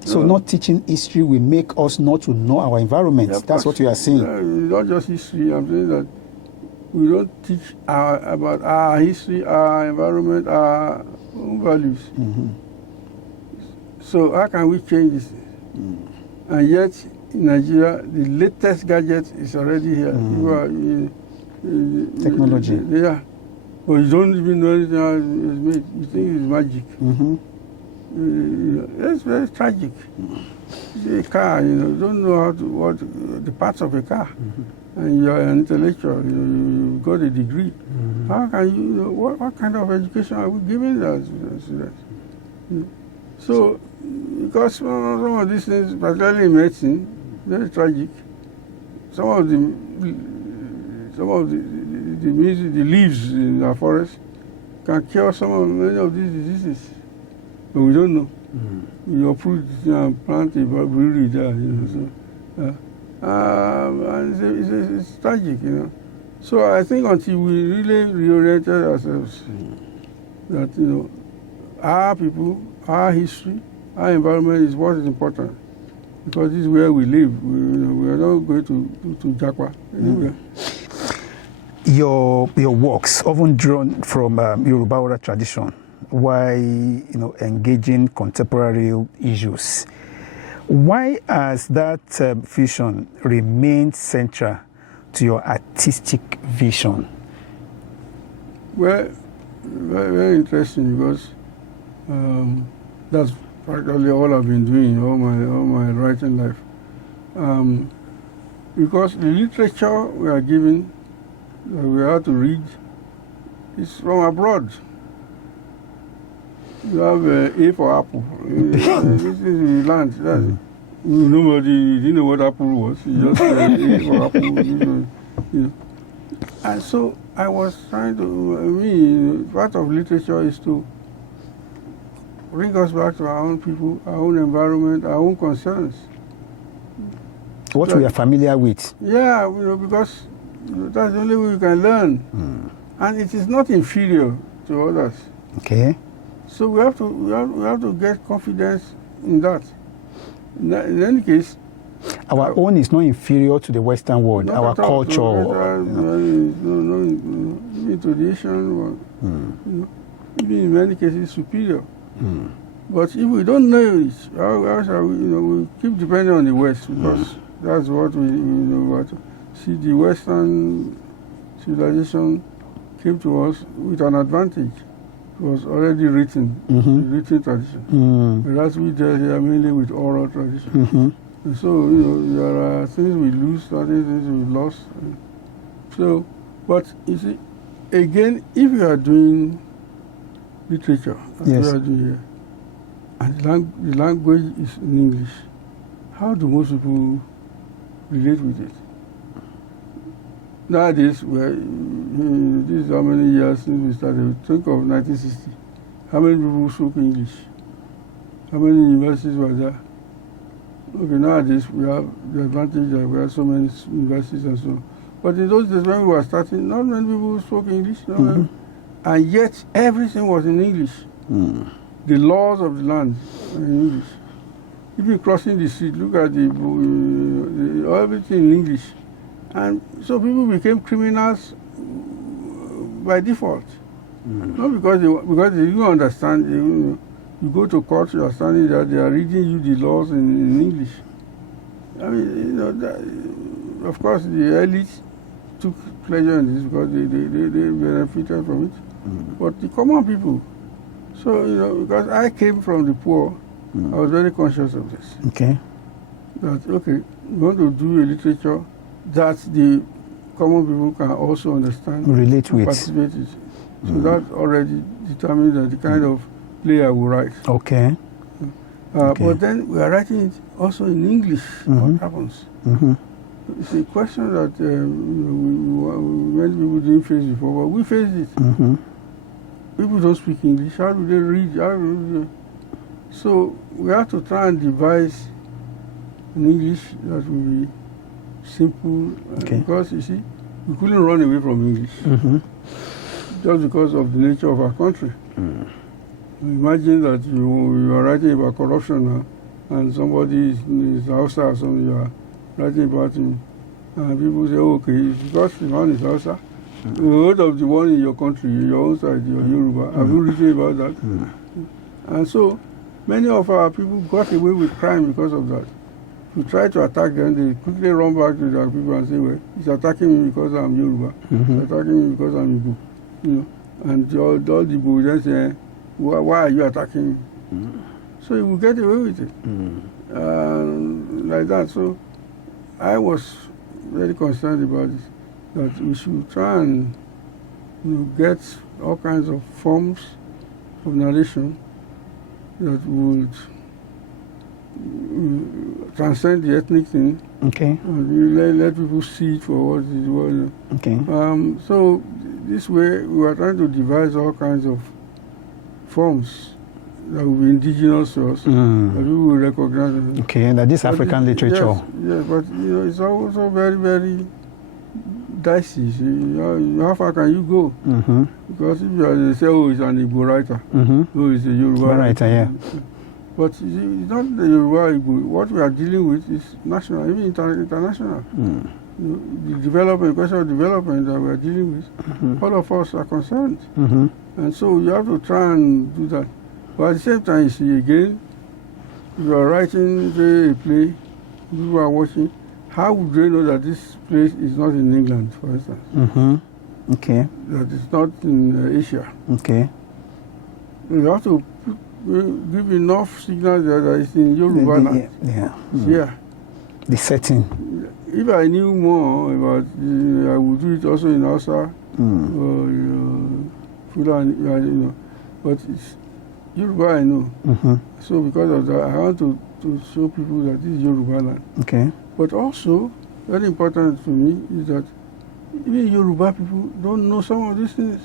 So not teaching history will make us not to know our environment. Yeah, that's what you are saying. Not just history. I'm saying that we don't teach about our history, our environment, our own values. So how can we change this? And yet, in Nigeria, the latest gadget is already here. Technology. Yeah. But you don't even know anything how it's made. You think it's magic. It's very tragic. A car, you don't know what the parts of a car, and you're an intellectual. You've got a degree. How can you? What kind of education are we giving the students? So, because some of these things, particularly in medicine, very tragic. Some of the leaves in our forest can cure many of these diseases. But we don't know. We uproot and plant a brewery there, and it's tragic, So I think until we really reoriented ourselves, that our people, our history, our environment is what is important, because this is where we live. We are not going to Jakwa anywhere. Your works often drawn from Yoruba oral tradition, while engaging contemporary issues. Why has that vision remained central to your artistic vision? Well, very, very interesting, because that's practically all I've been doing all my writing life. Because the literature we are given, that we have to read, is from abroad. You have A for apple. This is the land. Nobody didn't know what apple was. You just said A for apple. And so I was trying to, part of literature is to bring us back to our own people, our own environment, our own concerns. What we are familiar with. Yeah, because that's the only way we can learn. And it is not inferior to others. Okay. So we have to get confidence in that. In any case, our own is not inferior to the Western world. Our culture, even to the Asian world, even in many cases superior. But if we don't know it, how shall we? We keep depending on the West, because that's what we know. see, the Western civilization came to us with an advantage. It was already written, written tradition. Whereas we deal here mainly with oral tradition. And so, you know, there are things we lose, certain things we lost. So, but you see, again, if you are doing literature, as Yes. we are doing here, and the language is in English, how do most people relate with it? Nowadays, this is how many years since we started. Think of 1960. How many people spoke English? How many universities were there? Okay, nowadays we have the advantage that we have so many universities and so on. But in those days when we were starting, not many people spoke English. And yet everything was in English. The laws of the land are in English. Even crossing the street, look at everything in English. And so people became criminals by default. Not because they didn't understand. You go to court, you are standing there, they are reading you the laws in English. I mean, you know, of course, the elite took pleasure in this because they benefited from it. But the common people, so, you know, because I came from the poor, I was very conscious of this. Okay. That, okay, we want to do a literature that the common people can also understand, relate with, participate in. So that already determines that the kind of play I will write. Okay. But then we are writing it also in English. What happens? It's a question that many people didn't face before, but we faced it. People don't speak English. How do they read? So we have to try and devise an English that will be simple, because you see, we couldn't run away from English just because of the nature of our country. Imagine that you are writing about corruption now, and somebody is outside or something, you are writing about him, and people say, okay, it's because the man is outside. You heard of the one in your country, your own side, your Yoruba. Have you written about that? And so many of our people got away with crime because of that. If you try to attack them, they quickly run back to their people and say, well, he's attacking me because I'm Yoruba. He's attacking me because I'm Igbo. You know, and all the Igbo then say, why are you attacking me? So you will get away with it. Like that. So I was very concerned about this, that we should try and get all kinds of forms of narration that would transcend the ethnic thing. Okay. And let people see it for what it was. Okay. So this way we are trying to devise all kinds of forms that will be indigenous to us, that people will recognize. Okay, that this African literature. Yes, but it's also very, very dicey. How far can you go? Because if you say, oh, he's an Igbo writer, oh, he's a Yoruba writer, yeah. But it's not the Yoruba Igbo. What we are dealing with is national, even international. The development, question of development that we are dealing with, all of us are concerned. And so you have to try and do that. But at the same time, you see, again, if you are writing a play, people are watching, how would they know that this place is not in England, for instance? Okay. That it's not in Asia. Okay. You have to give enough signals that it's in Yoruba land. Yeah. The setting. If I knew more about it, I would do it also in Hausa or Fulani, but it's Yoruba I know. So because of that, I want to show people that this is Yoruba land. Okay. But also, very important to me is that even Yoruba people don't know some of these things.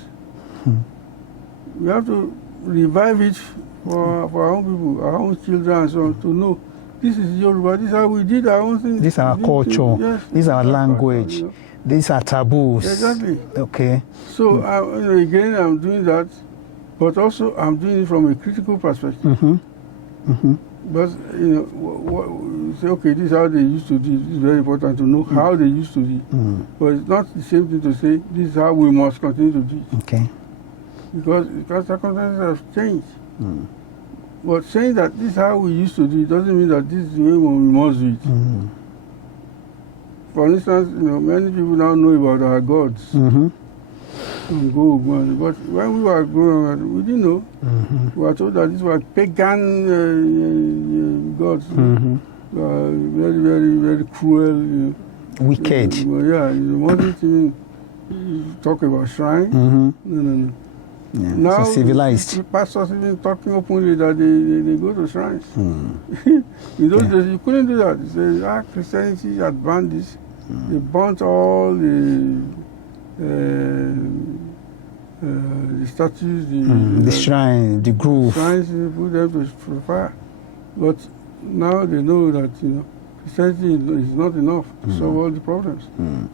We have to revive it for our own people, our own children and so on, to know this is Yoruba, this is how we did our own things. This is our culture, yes, this is our language, these are taboos. Exactly. Okay. So again, I'm doing that, but also I'm doing it from a critical perspective. But you say, okay, this is how they used to do it. It's very important to know how they used to do it. But it's not the same thing to say this is how we must continue to do it. Okay. Because circumstances have changed. But saying that this is how we used to do it doesn't mean that this is the way we must do it. for instance, many people now know about our gods. Mm-hmm. And go, but when we were growing up, we didn't know. Mm-hmm. We were told that these were pagan gods. Mm-hmm. Very, very, very cruel. Wicked. Yeah, you wasn't even talk about shrine. Mm-hmm. No. Yeah. Now, So civilized. pastors even talking openly that they go to shrines. Mm. In those days, you couldn't do that. They say, Christianity had banned this. They burnt all the statues, The shrine, the grove. shrines, they put them to fire. But now they know that Christianity is not enough to solve all the problems.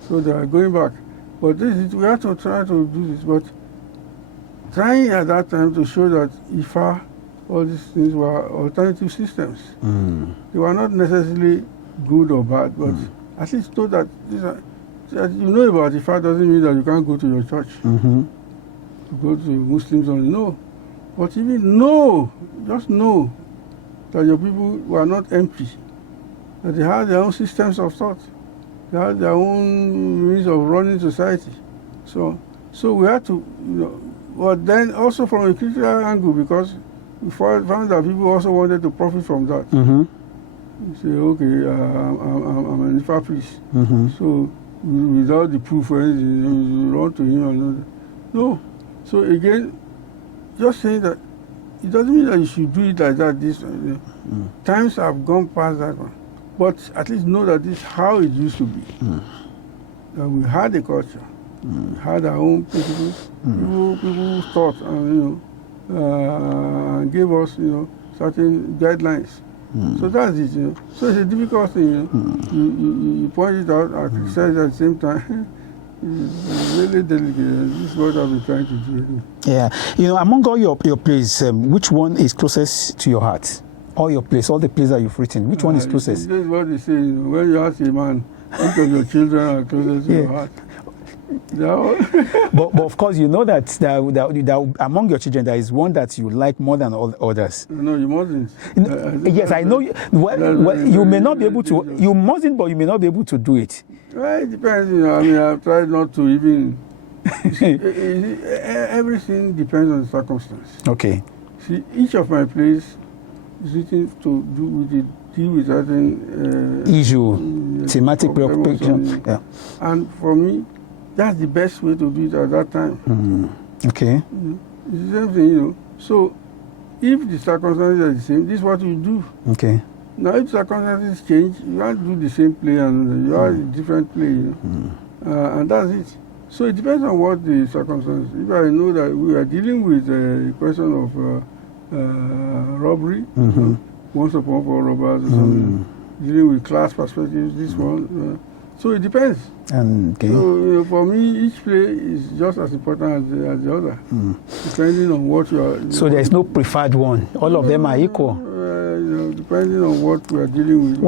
So they are going back. But we have to try to do this. But trying at that time to show that Ifa, all these things were alternative systems. They were not necessarily good or bad, but at least know that that you know about Ifa doesn't mean that you can't go to your church. Mm-hmm. To go to Muslims only. No. But even just know that your people were not empty. That they had their own systems of thought. They had their own means of running society. So we had to, but then also from a critical angle, because we found that people also wanted to profit from that. Mm-hmm. You say, okay, I'm an Ifa priest. Mm-hmm. So without the proof or anything, you run to him and all that. No. So again, just saying that it doesn't mean that you should do it like that. Times have gone past that one. But at least know that this is how it used to be. That we had a culture. We had our own principles. People thought and gave us certain guidelines. So that's it. So it's a difficult thing. You point it out, I criticize at the same time. It's really delicate. This is what I've been trying to do. Yeah. Among all your plays, which one is closest to your heart? All your plays, all the plays that you've written, which one is closest? This is what they say. When you ask a man, which of your children are closest to your heart? but of course, you know that among your children, there is one that you like more than all others. No, you mustn't. Yes, I know. You may not be able to. You mustn't, but you may not be able to do it. Well, it depends. I've tried not to even. Everything depends on the circumstance. Okay. See, each of my plays is written to deal with certain issue, thematic preoccupation. Yeah. And for me, that's the best way to do it at that time. Okay. It's the same thing, So, if the circumstances are the same, this is what you do. Okay. Now, if circumstances change, you can't do the same play and you have a different play, and that's it. So it depends on what the circumstances. If I know that we are dealing with a question of robbery, once upon for robbers or something, dealing with class perspectives, this one. So it depends. Okay. So for me, each play is just as important as the other, depending on what you are. So there is no preferred one. All of them are equal. Depending on what we are dealing with.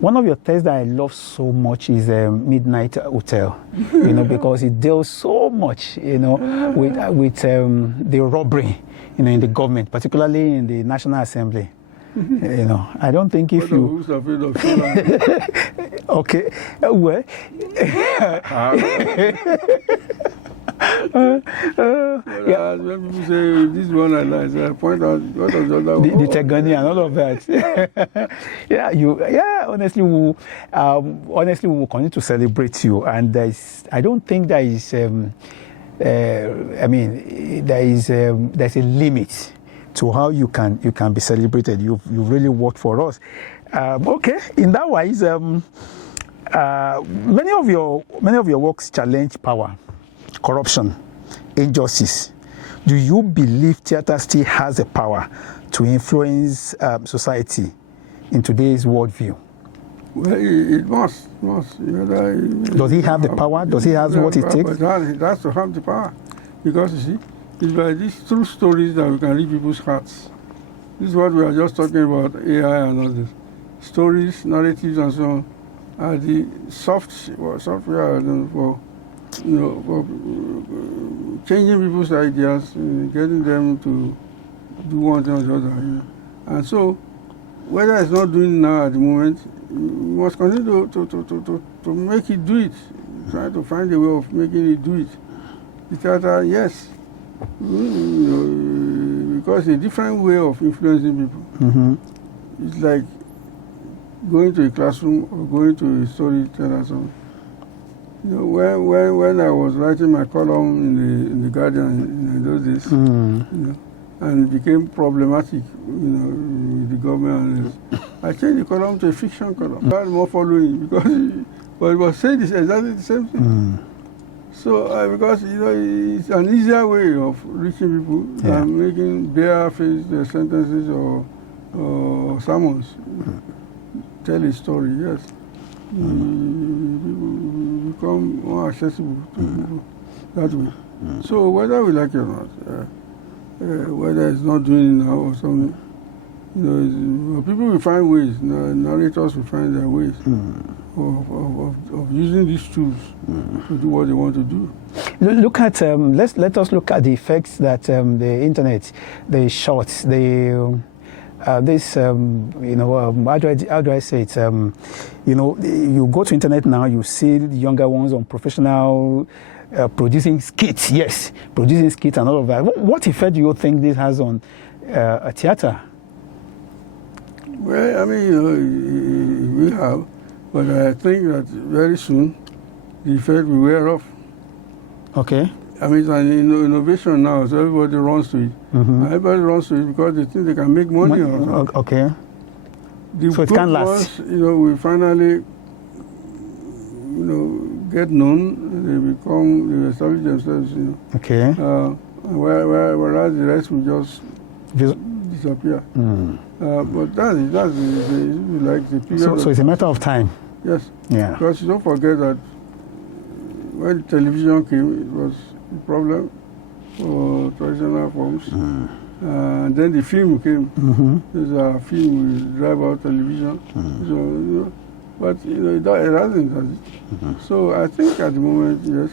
One of your texts that I love so much is Midnight Hotel. Because it deals so much, with the robbery, in the government, particularly in the National Assembly. I don't think if you. Who's afraid of Okay, well. Yeah. When people say this one I like, I point out what was the other one. The Tegani and all of that. Honestly, we will continue to celebrate you, and I don't think there is. There's a limit to how you can be celebrated. You've really worked for us. Okay, in that wise, many of your works challenge power, corruption, injustice. Do you believe theatre still has the power to influence society in today's worldview? Well, it must. Does he have the power? Does he have what it takes? It has to have the power. Because, you see, it's by these true stories that we can read people's hearts. This is what we are just talking about, AI and all this. Stories, narratives, and so on, are the software for changing people's ideas, getting them to do one thing or the other. And so, whether it's not doing now at the moment, we must continue to to make it do it, trying to find a way of making it do it. The theater, yes, because a different way of influencing people. It's like going to a classroom or going to a storyteller or something. When I was writing my column in the Guardian in those days, and it became problematic, with the government, I changed the column to a fiction column. I had more following but it was saying exactly the same thing. So because it's an easier way of reaching people than making barefaced sentences or sermons. Tell a story, yes. People become more accessible to people that way. So whether we like it or not, whether it's not doing it now or something, people will find ways. Narrators will find their ways of using these tools to do what they want to do. Look at let us look at the effects that the internet, the shorts, the how do I say it? You go to internet now, you see the younger ones on professional producing skits, and all of that. What effect do you think this has on a theater? Well, I mean, we have, but I think that very soon the effect will wear off. Okay. I mean, it's an innovation now, so everybody runs to it. Everybody runs to it because they think they can make money on it. Okay. So it can last. Once, we finally, get known, they establish themselves, Okay. Whereas the rest will just disappear. But that's like the period. So it's a matter of time. Yes. Yeah. Because you don't forget that when television came, it was a problem for traditional forms. And then the film came. There's a film will drive out television. So, but it hasn't, has it? So I think at the moment, yes,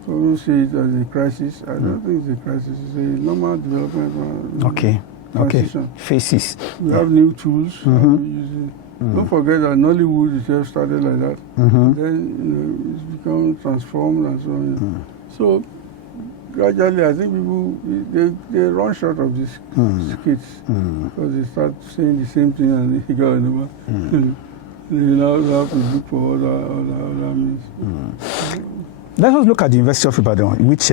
people see it as a crisis. I don't think it's a crisis. It's a normal development. Okay. Transition. Phases. We have new tools. Don't forget that Nollywood itself started like that. Then it's become transformed and so on. So gradually, I think people they run short of these skits because they start saying the same thing and they go anymore. They now have to look for other means. Let us look at the University of Ibadan, which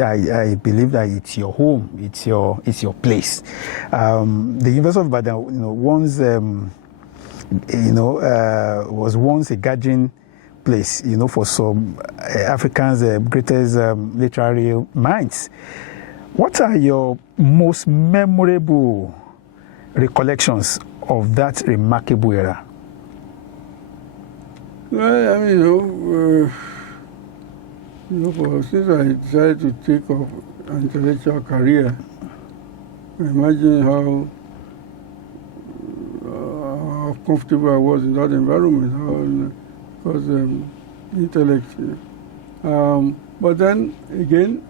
I believe that it's your home, it's your place. The University of Ibadan, once was once a gathering place, for some Africans' greatest literary minds. What are your most memorable recollections of that remarkable era? Well, I mean, since I decided to take up an intellectual career, imagine how comfortable I was in that environment, because intellect. But then again,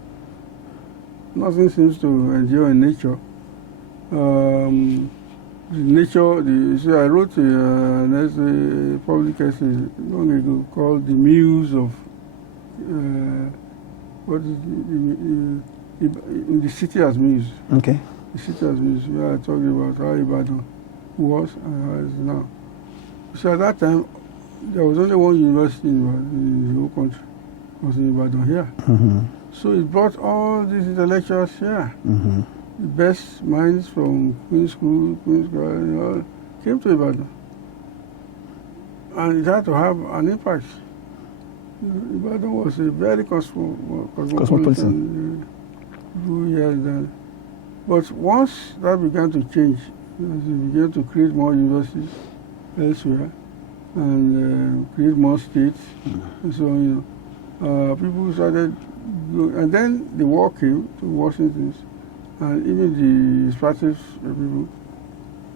nothing seems to endure in nature. I wrote an essay, public essay long ago called "The Muse of." What is in the city as muse? Okay. The city as muse, where I talked about how Ibadan was and how it is now. So at that time, there was only one university in the whole country. It was in Ibadan here. So it brought all these intellectuals here. The best minds from Queen's School, came to Ibadan. And it had to have an impact. Ibadan was a very cosmopolitan years. But once that began to change, we began to create more universities elsewhere and create more states. And so, people started, and then the war came to Washington, and even the Spanish people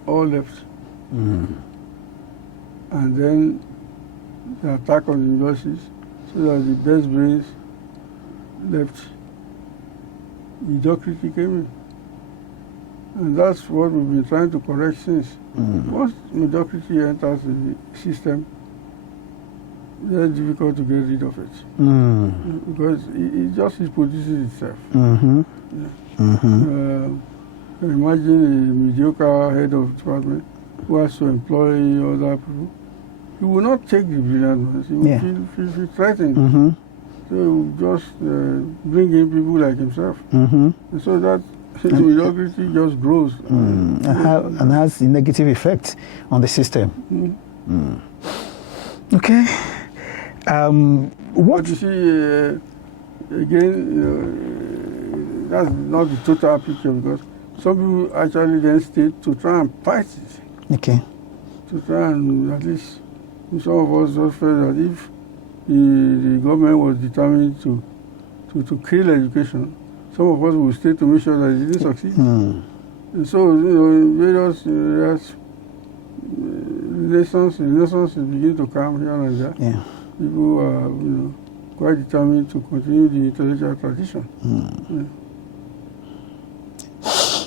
all left. And then the attack on the universities, so that the best brains left. Mediocrity came in. And that's what we've been trying to correct since. Once mediocrity enters the system, very difficult to get rid of it. Because it just reproduces itself. Imagine a mediocre head of department who has to employ other people. He will not take the brilliant ones. He will feel threatened. So he will just bring in people like himself. And so that mediocrity just grows. And has a negative effect on the system. Okay. What? But you see, again, that's not the total picture, because some people actually then stay to try and fight it. Okay. To try and at least, some of us just felt that if the government was determined to kill education, some of us would stay to make sure that it didn't succeed. And so, various relations begin to come here and there. Yeah. People are, quite determined to continue the intellectual tradition.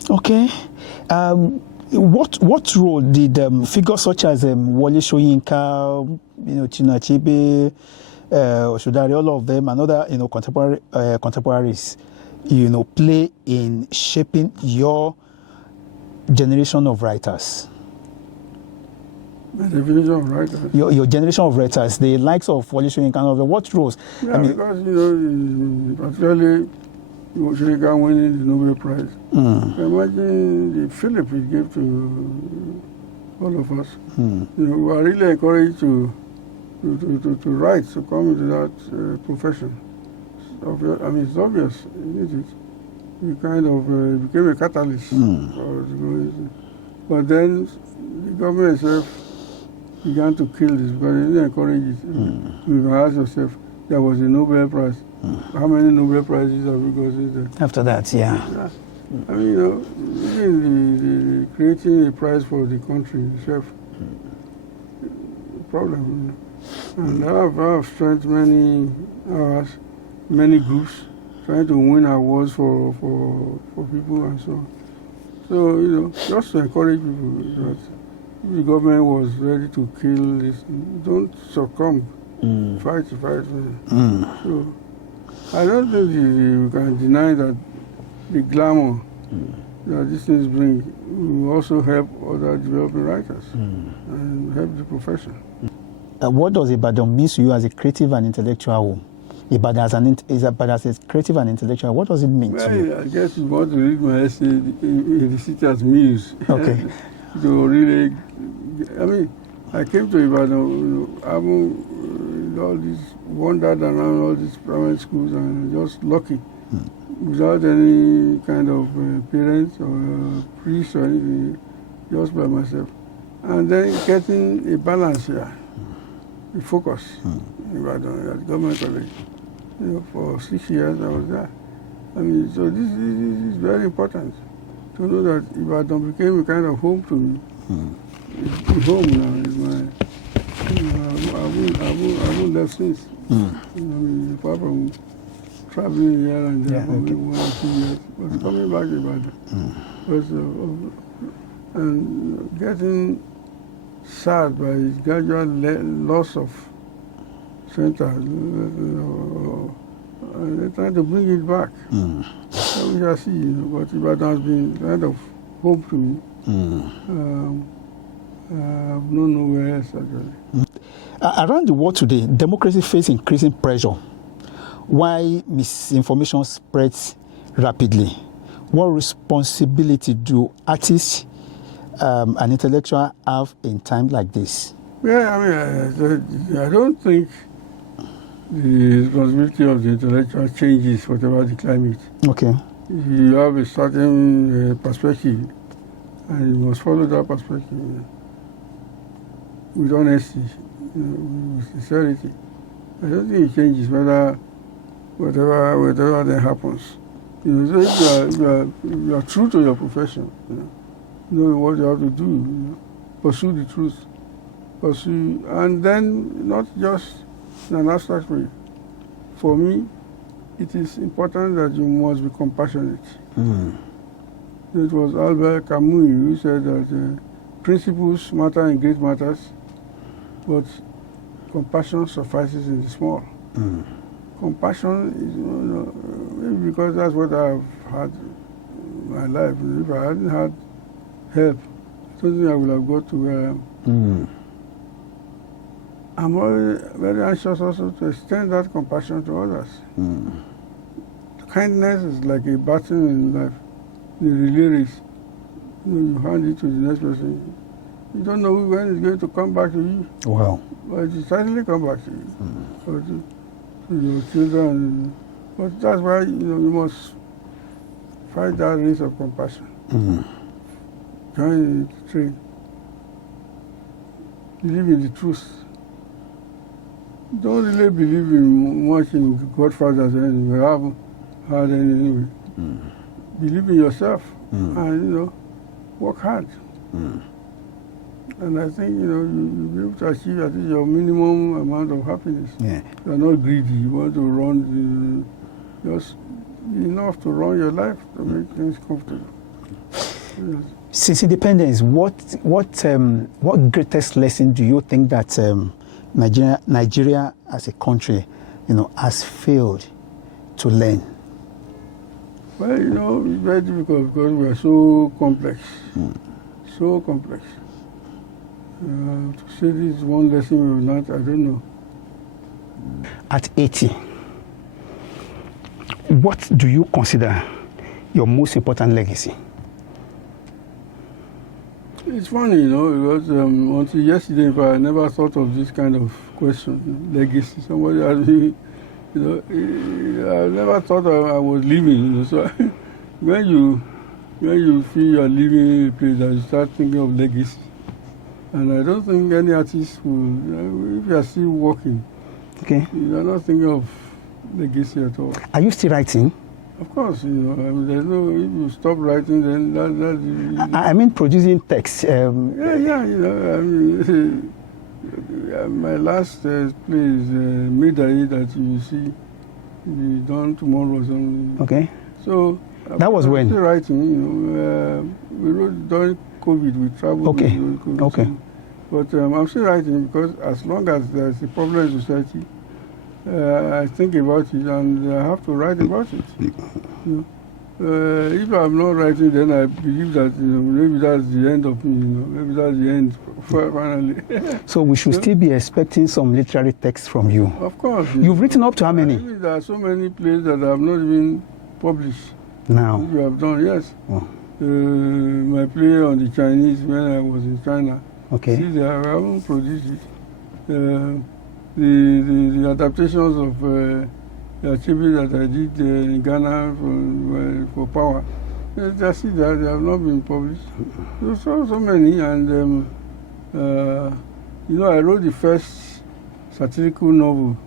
Okay. What role did figures such as Wole Soyinka, Chinua Achebe, Oshudari, all of them, and other contemporaries, play in shaping your generation of writers? The definition of writers. Your generation of writers, the likes of Wole Soyinka, and other, what roles? Yeah, because particularly Soyinka winning the Nobel Prize. Imagine the fillip it gave to all of us. We are really encouraged to write, to come into that profession. It's obvious, isn't it? We kind of became a catalyst. But then the government itself began to kill this, because they didn't encourage it. You can ask yourself, there was a Nobel Prize. How many Nobel Prizes have we got since then? After that, yeah. I mean, even the creating a prize for the country itself, problem. And I've spent many hours, many groups, trying to win awards for people and so on. So, just to encourage people that if the government was ready to kill this, don't succumb. Fight. So, I don't think you can deny that the glamour that these things bring will also help other developing writers and help the profession. What does Ibadan mean to you as a creative and intellectual home? Ibadan as a creative and intellectual, what does it mean to you? I guess you want to read my essay in the city as muse. Okay. So really, I came to Ibadan, having all these, wandered around all these primary schools, and just lucky, without any kind of parents or priest or anything, just by myself. And then getting a balance here, a focus in Ibadan at government college. For 6 years I was there. So this is very important to know that Ibadan became a kind of home to me. It's home now. It's my, I haven't left since. Apart from traveling here and there for 1 or 2 years, but coming back to Ibadan. And getting sad by his gradual loss of center, they're trying to bring it back. So we shall see, but Ibadan has been kind of home to me. I've known nowhere else, actually. Around the world today, democracy faces increasing pressure. Why misinformation spreads rapidly? What responsibility do artists and intellectuals have in times like this? Yeah, I don't think the responsibility of the intellectual changes whatever the climate. Okay. You have a certain perspective, and you must follow that perspective with honesty, with sincerity. I don't think it changes whatever that happens. So if you are true to your profession, know what you have to do, pursue the truth, and then not just in an abstract way. For me, it is important that you must be compassionate. It was Albert Camus who said that principles matter in great matters, but compassion suffices in the small. Compassion is, maybe because that's what I've had in my life. If I hadn't had help, I don't think I would have got to where I am. I'm always very anxious also to extend that compassion to others. Kindness is like a baton in life. The relay race. You hand it to the next person. You don't know when it's going to come back to you. Wow. But it certainly come back to you. Or to your children. But that's why you must fight that race of compassion. Join the train. Believe in the truth. Don't really believe in much in Godfathers and we haven't had any anyway. Believe in yourself and work hard. And I think you'll be able to achieve at least your minimum amount of happiness. Yeah. You're not greedy. You want to run just enough to run your life to make things comfortable. Yes. Since independence, what greatest lesson do you think that Nigeria as a country, has failed to learn? Well, it's very difficult because we are so complex. So complex. To say this is one lesson we learned, I don't know. At 80, what do you consider your most important legacy? It's funny, because until yesterday, I never thought of this kind of question, legacy. Somebody asked me, I never thought I was living. So when you feel you're living a place, you start thinking of legacy. And I don't think any artist will, if you are still working, okay, you're not thinking of legacy at all. Are you still writing? Of course, there's no, if you stop writing, then that's... I mean producing text. My last play is Midday that you see be done tomorrow or something. Okay. So... That was when? I'm still writing, we wrote during COVID, we traveled. Okay. COVID, okay. But I'm still writing because as long as there's a problem in society, I think about it and I have to write about it. If I'm not writing, then I believe that maybe that's the end of me. Maybe that's the end finally. So we should still be expecting some literary texts from you. Of course. You've written up to how many? There are so many plays that I have not even published. Now. You have done, yes. Oh. My play on the Chinese when I was in China. Okay. See, I haven't produced it. The adaptations of the achievement that I did in Ghana for Power, that's it, they have not been published. So many, and I wrote the first satirical novel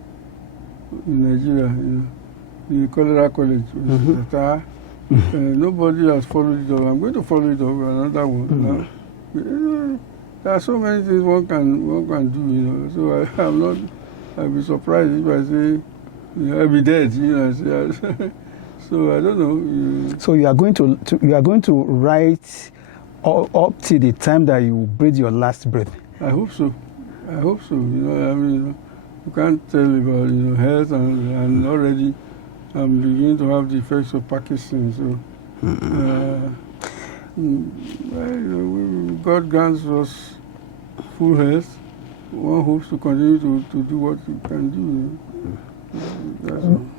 in Nigeria, the Cholera College. Nobody has followed it up. I'm going to follow it up with another one. There are so many things one can do, So I'll be surprised if I say I'll be dead, So I don't know. So you are going to write up to the time that you breathe your last breath. I hope so. You can't tell about health and already I'm beginning to have the effects of Parkinson's. So God grants us full health. One hopes to continue to do what you can do.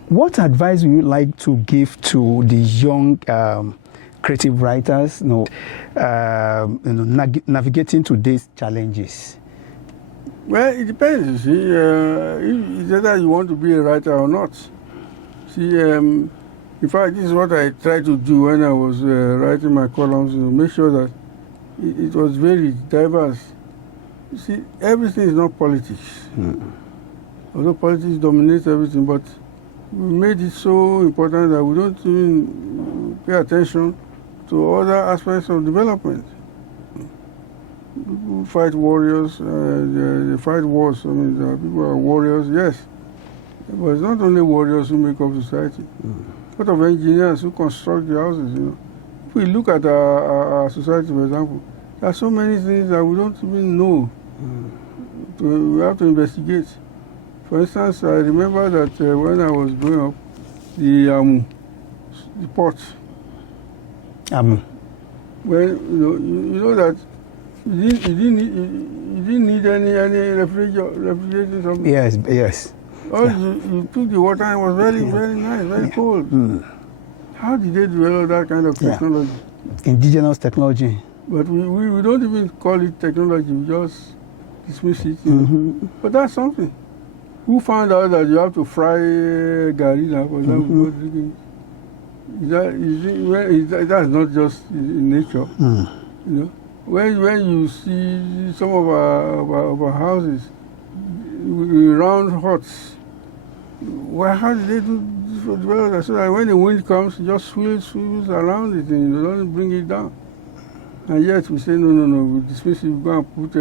What advice would you like to give to the young creative writers, navigating today's challenges? Well, it depends. You see, it's either you want to be a writer or not. See, in fact, this is what I tried to do when I was writing my columns. Make sure that it was very diverse. You see, everything is not politics. Although politics dominates everything, but we made it so important that we don't even pay attention to other aspects of development. People fight warriors, they fight wars. People are warriors, yes. But it's not only warriors who make up society. What of engineers who construct the houses, If we look at our society, for example, there are so many things that we don't even know. we have to investigate. For instance, I remember that when I was growing up, the port. When you know that you didn't need any refrigerating something. Yes. You took the water and it was very nice, very cold. How did they develop that kind of technology? Indigenous technology. But we don't even call it technology. We just dismiss it. But that's something. Who found out that you have to fry gari now, for example? That's not just in nature. When you see some of our houses, round huts, how did they do this? So that when the wind comes, it just swirls around it and it doesn't bring it down. And yet we say, no, we dismiss it, we go and put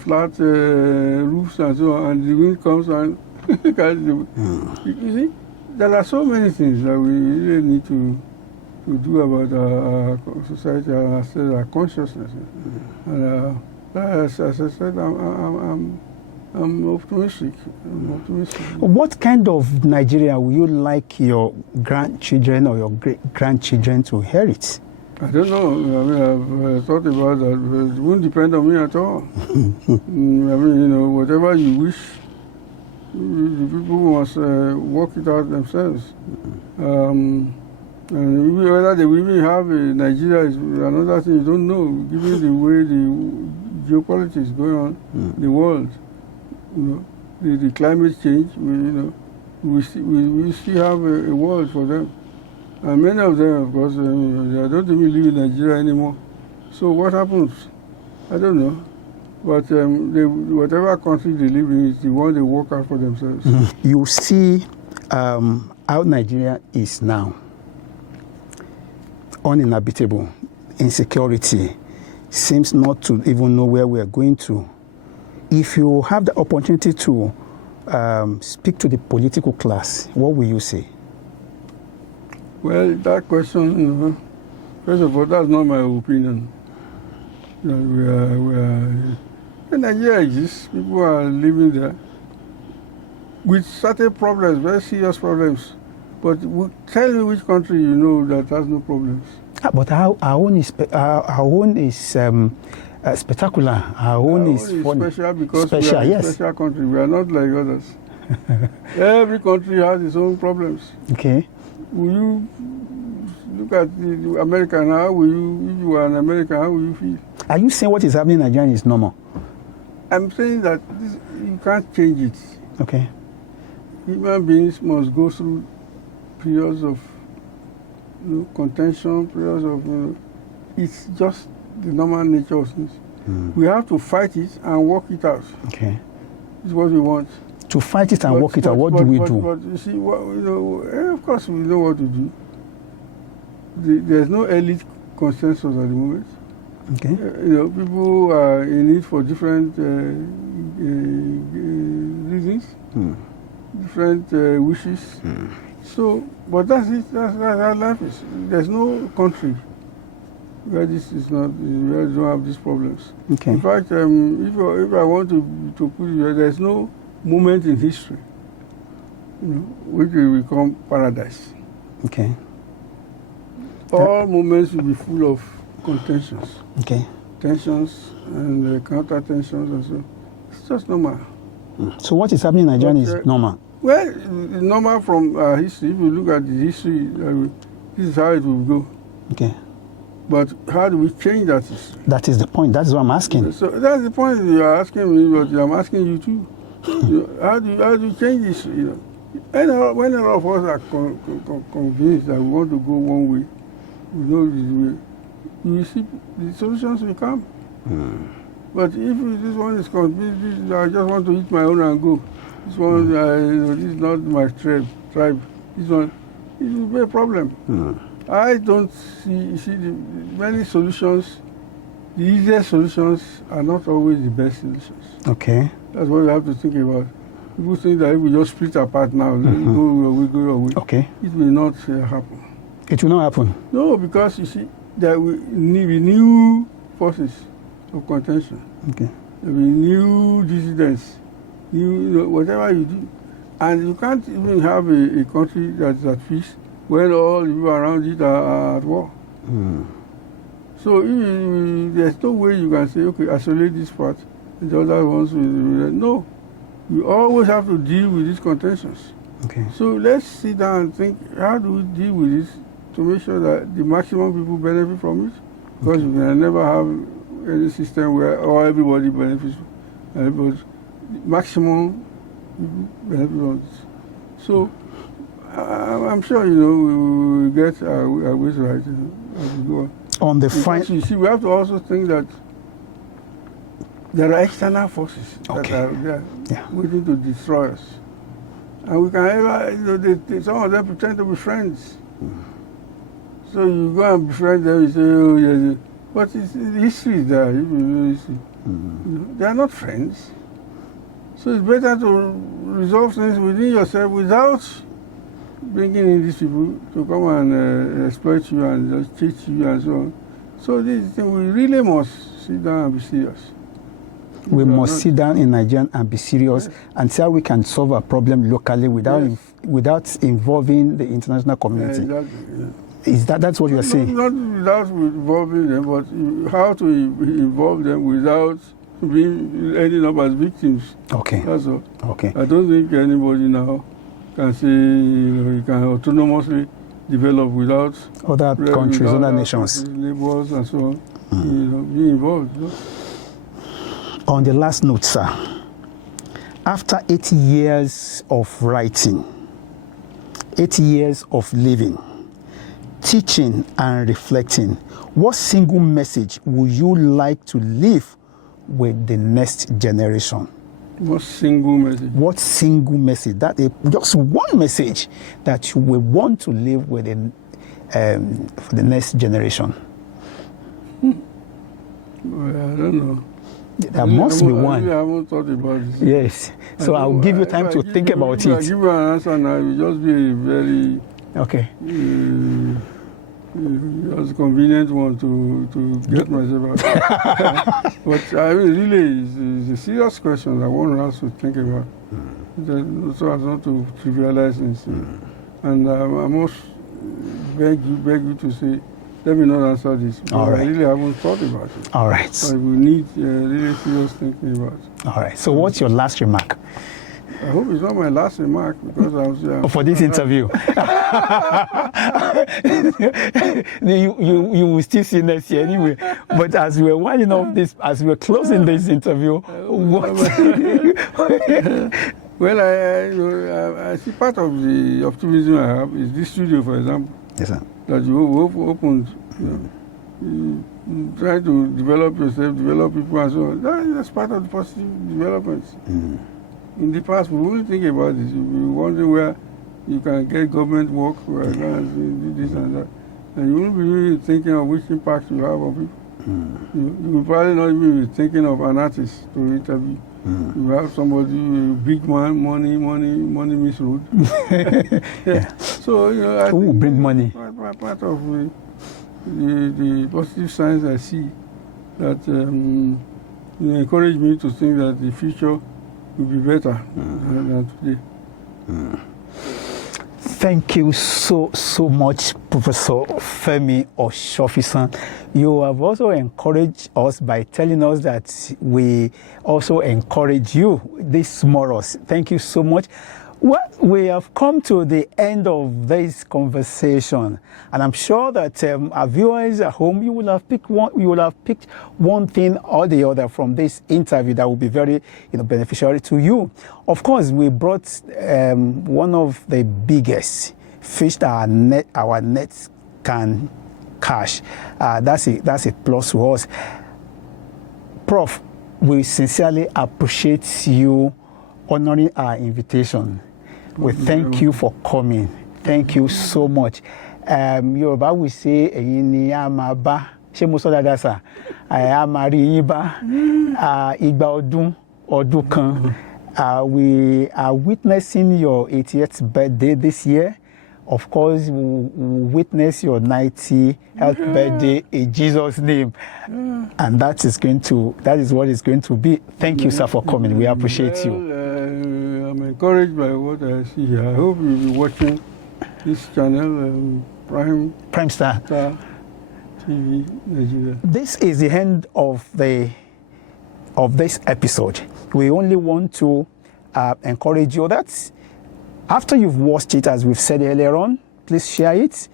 flat roofs and so on, and the wind comes and carries the You see, there are so many things that we really need to do about our society, our consciousness. And as I said, I'm optimistic. What kind of Nigeria would you like your grandchildren or your great-grandchildren to inherit? I don't know. I mean, I've thought about that. It won't depend on me at all. Whatever you wish, the people must work it out themselves. And whether they will even have Nigeria is another thing you don't know, given the way the geopolitics going on in the world. The climate change, we still have a world for them. And many of them, of course, they don't even live in Nigeria anymore. So what happens? I don't know. But whatever country they live in is the one they work out for themselves. You see how Nigeria is now. Uninhabitable, insecurity, seems not to even know where we are going to. If you have the opportunity to speak to the political class, what will you say? Well, that question, first of all, that's not my opinion. Nigeria exists, people are living there with certain problems, very serious problems. But tell me which country you know that has no problems. But our own is spectacular. Our own is funny. Special because we are a special country. We are not like others. Every country has its own problems. Okay. Will you look at America now? If you were an American, how will you feel? Are you saying what is happening in Nigeria is normal? I'm saying that you can't change it. Okay. Human beings must go through periods of contention, periods of it's just the normal nature of things. We have to fight it and work it out. Okay. It's what we want. To fight it and work it out, what do we do? But you see, of course we know what to do. There's no elite consensus at the moment. Okay. People are in need for different reasons, different wishes. So, but that's it. That's how life is. There's no country where this is not, where you don't have these problems. Okay. In fact, if I want to put it, there's no moment in history, which will become paradise. Okay. All moments will be full of contentions. Okay. Tensions and counter-tensions and so. It's just normal. So what is happening in Nigeria is normal? Well, it's normal from history. If you look at the history, this is how it will go. Okay. But how do we change that history? That is the point. That is what I'm asking. So that's the point you are asking me, but I'm asking you too. How do you change this? And when a lot of us are convinced that we want to go one way, we know this way, you see the solutions will come. But if this one is convinced, I just want to eat my own and go. This one, this is not my tribe. This one, it will be a problem. I don't see many solutions. The easiest solutions are not always the best solutions. Okay. That's what we have to think about. People think that if we just split apart now, we go away. Okay. It will not happen. It will not happen? No, because you see, that we need new forces of contention. Okay. There will be new dissidents, new, whatever you do. And you can't even have a country that's at peace when all the people around it are at war. So there's no way you can say, okay, isolate this part and the other ones will. No. We always have to deal with these contentions. Okay. So let's sit down and think, how do we deal with this to make sure that the maximum people benefit from it? Because you can never have any system where everybody benefits, but maximum people benefit from it. So I'm sure, we will get our ways right as we go on. On the you see, we have to also think that there are external forces that are there waiting to destroy us. And we can ever, some of them pretend to be friends. So you go and befriend them, you say, oh, yes. But the history is there, if you know history. They are not friends. So it's better to resolve things within yourself without bringing in these people to come and exploit you and just cheat you and so on. So this thing, we really must sit down and be serious. We must sit down in Nigeria and be serious and see how we can solve a problem locally without involving the international community. Is that's what you are saying? Not without involving them, but how to involve them without ending up as victims. Okay. That's all. Okay. I don't think anybody now can say you can autonomously develop without other countries, other nations, neighbors and so on. Be involved. On the last note, sir, after 80 years of writing, 80 years of living, teaching and reflecting, what single message would you like to leave with the next generation? What single message? What single message? Just one message that you will want to leave with for the next generation. Well, I don't know. There must be one. I haven't thought about this. Yes. So I'll give you time to think about it. If I give you an answer now, it will just be a very just convenient one to get myself out. But I mean, really, it's a serious question I want us to think about. So as not to trivialize things. And I must beg you to say, let me not answer this. All right. I really haven't thought about it. All right. So we need really serious thinking about it. All right. So what's your last remark? I hope it's not my last remark because I'm for this interview. you will still see next year anyway. But as we're winding up this, as we're closing this interview, what? Well, I see part of the optimism I have is this studio, for example. Yes, sir. That you opened. You try to develop yourself, develop people and so on. That's part of the positive developments. In the past, we wouldn't think about this. We were wondering where you can get government work, where you can do this and that. And you wouldn't be really thinking of which impact you have on people. You would probably not even be thinking of an artist to interview. You have somebody, a big man, money means road. So, I think bring money. Part of the positive signs I see that encourage me to think that the future will be better than today. Thank you so much, Professor Femi Osofisan. You have also encouraged us by telling us that we also encourage you, these morals. Thank you so much. Well, we have come to the end of this conversation, and I'm sure that our viewers at home, you will have picked one thing or the other from this interview that will be very, beneficial to you. Of course, we brought one of the biggest fish that our nets can catch. That's a plus to us. Prof, we sincerely appreciate you honoring our invitation. We thank you for coming. Thank you so much. Yorùbá will say, ẹ̀yin ni a máa bá. Ṣé mo sọ dáadáa sà? A máa rí yín bá. Ìgbà ọdún kan. We are witnessing your 80th birthday this year. of course, we'll witness your 90th birthday in Jesus' name. And that is what it's going to be. Thank you, sir, for coming. We appreciate you. I'm encouraged by what I see here. I hope you'll be watching this channel, Prime Star TV Nigeria. This is the end of this episode. We only want to encourage you that after you've watched it, as we've said earlier on, please share it,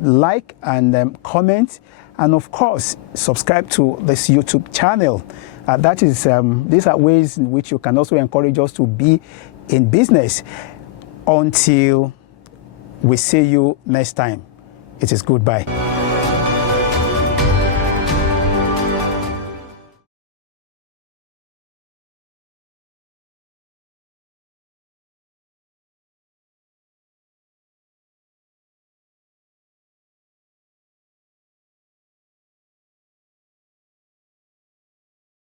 like and comment, and of course subscribe to this YouTube channel. These are ways in which you can also encourage us to be in business. Until we see you next time, it is goodbye.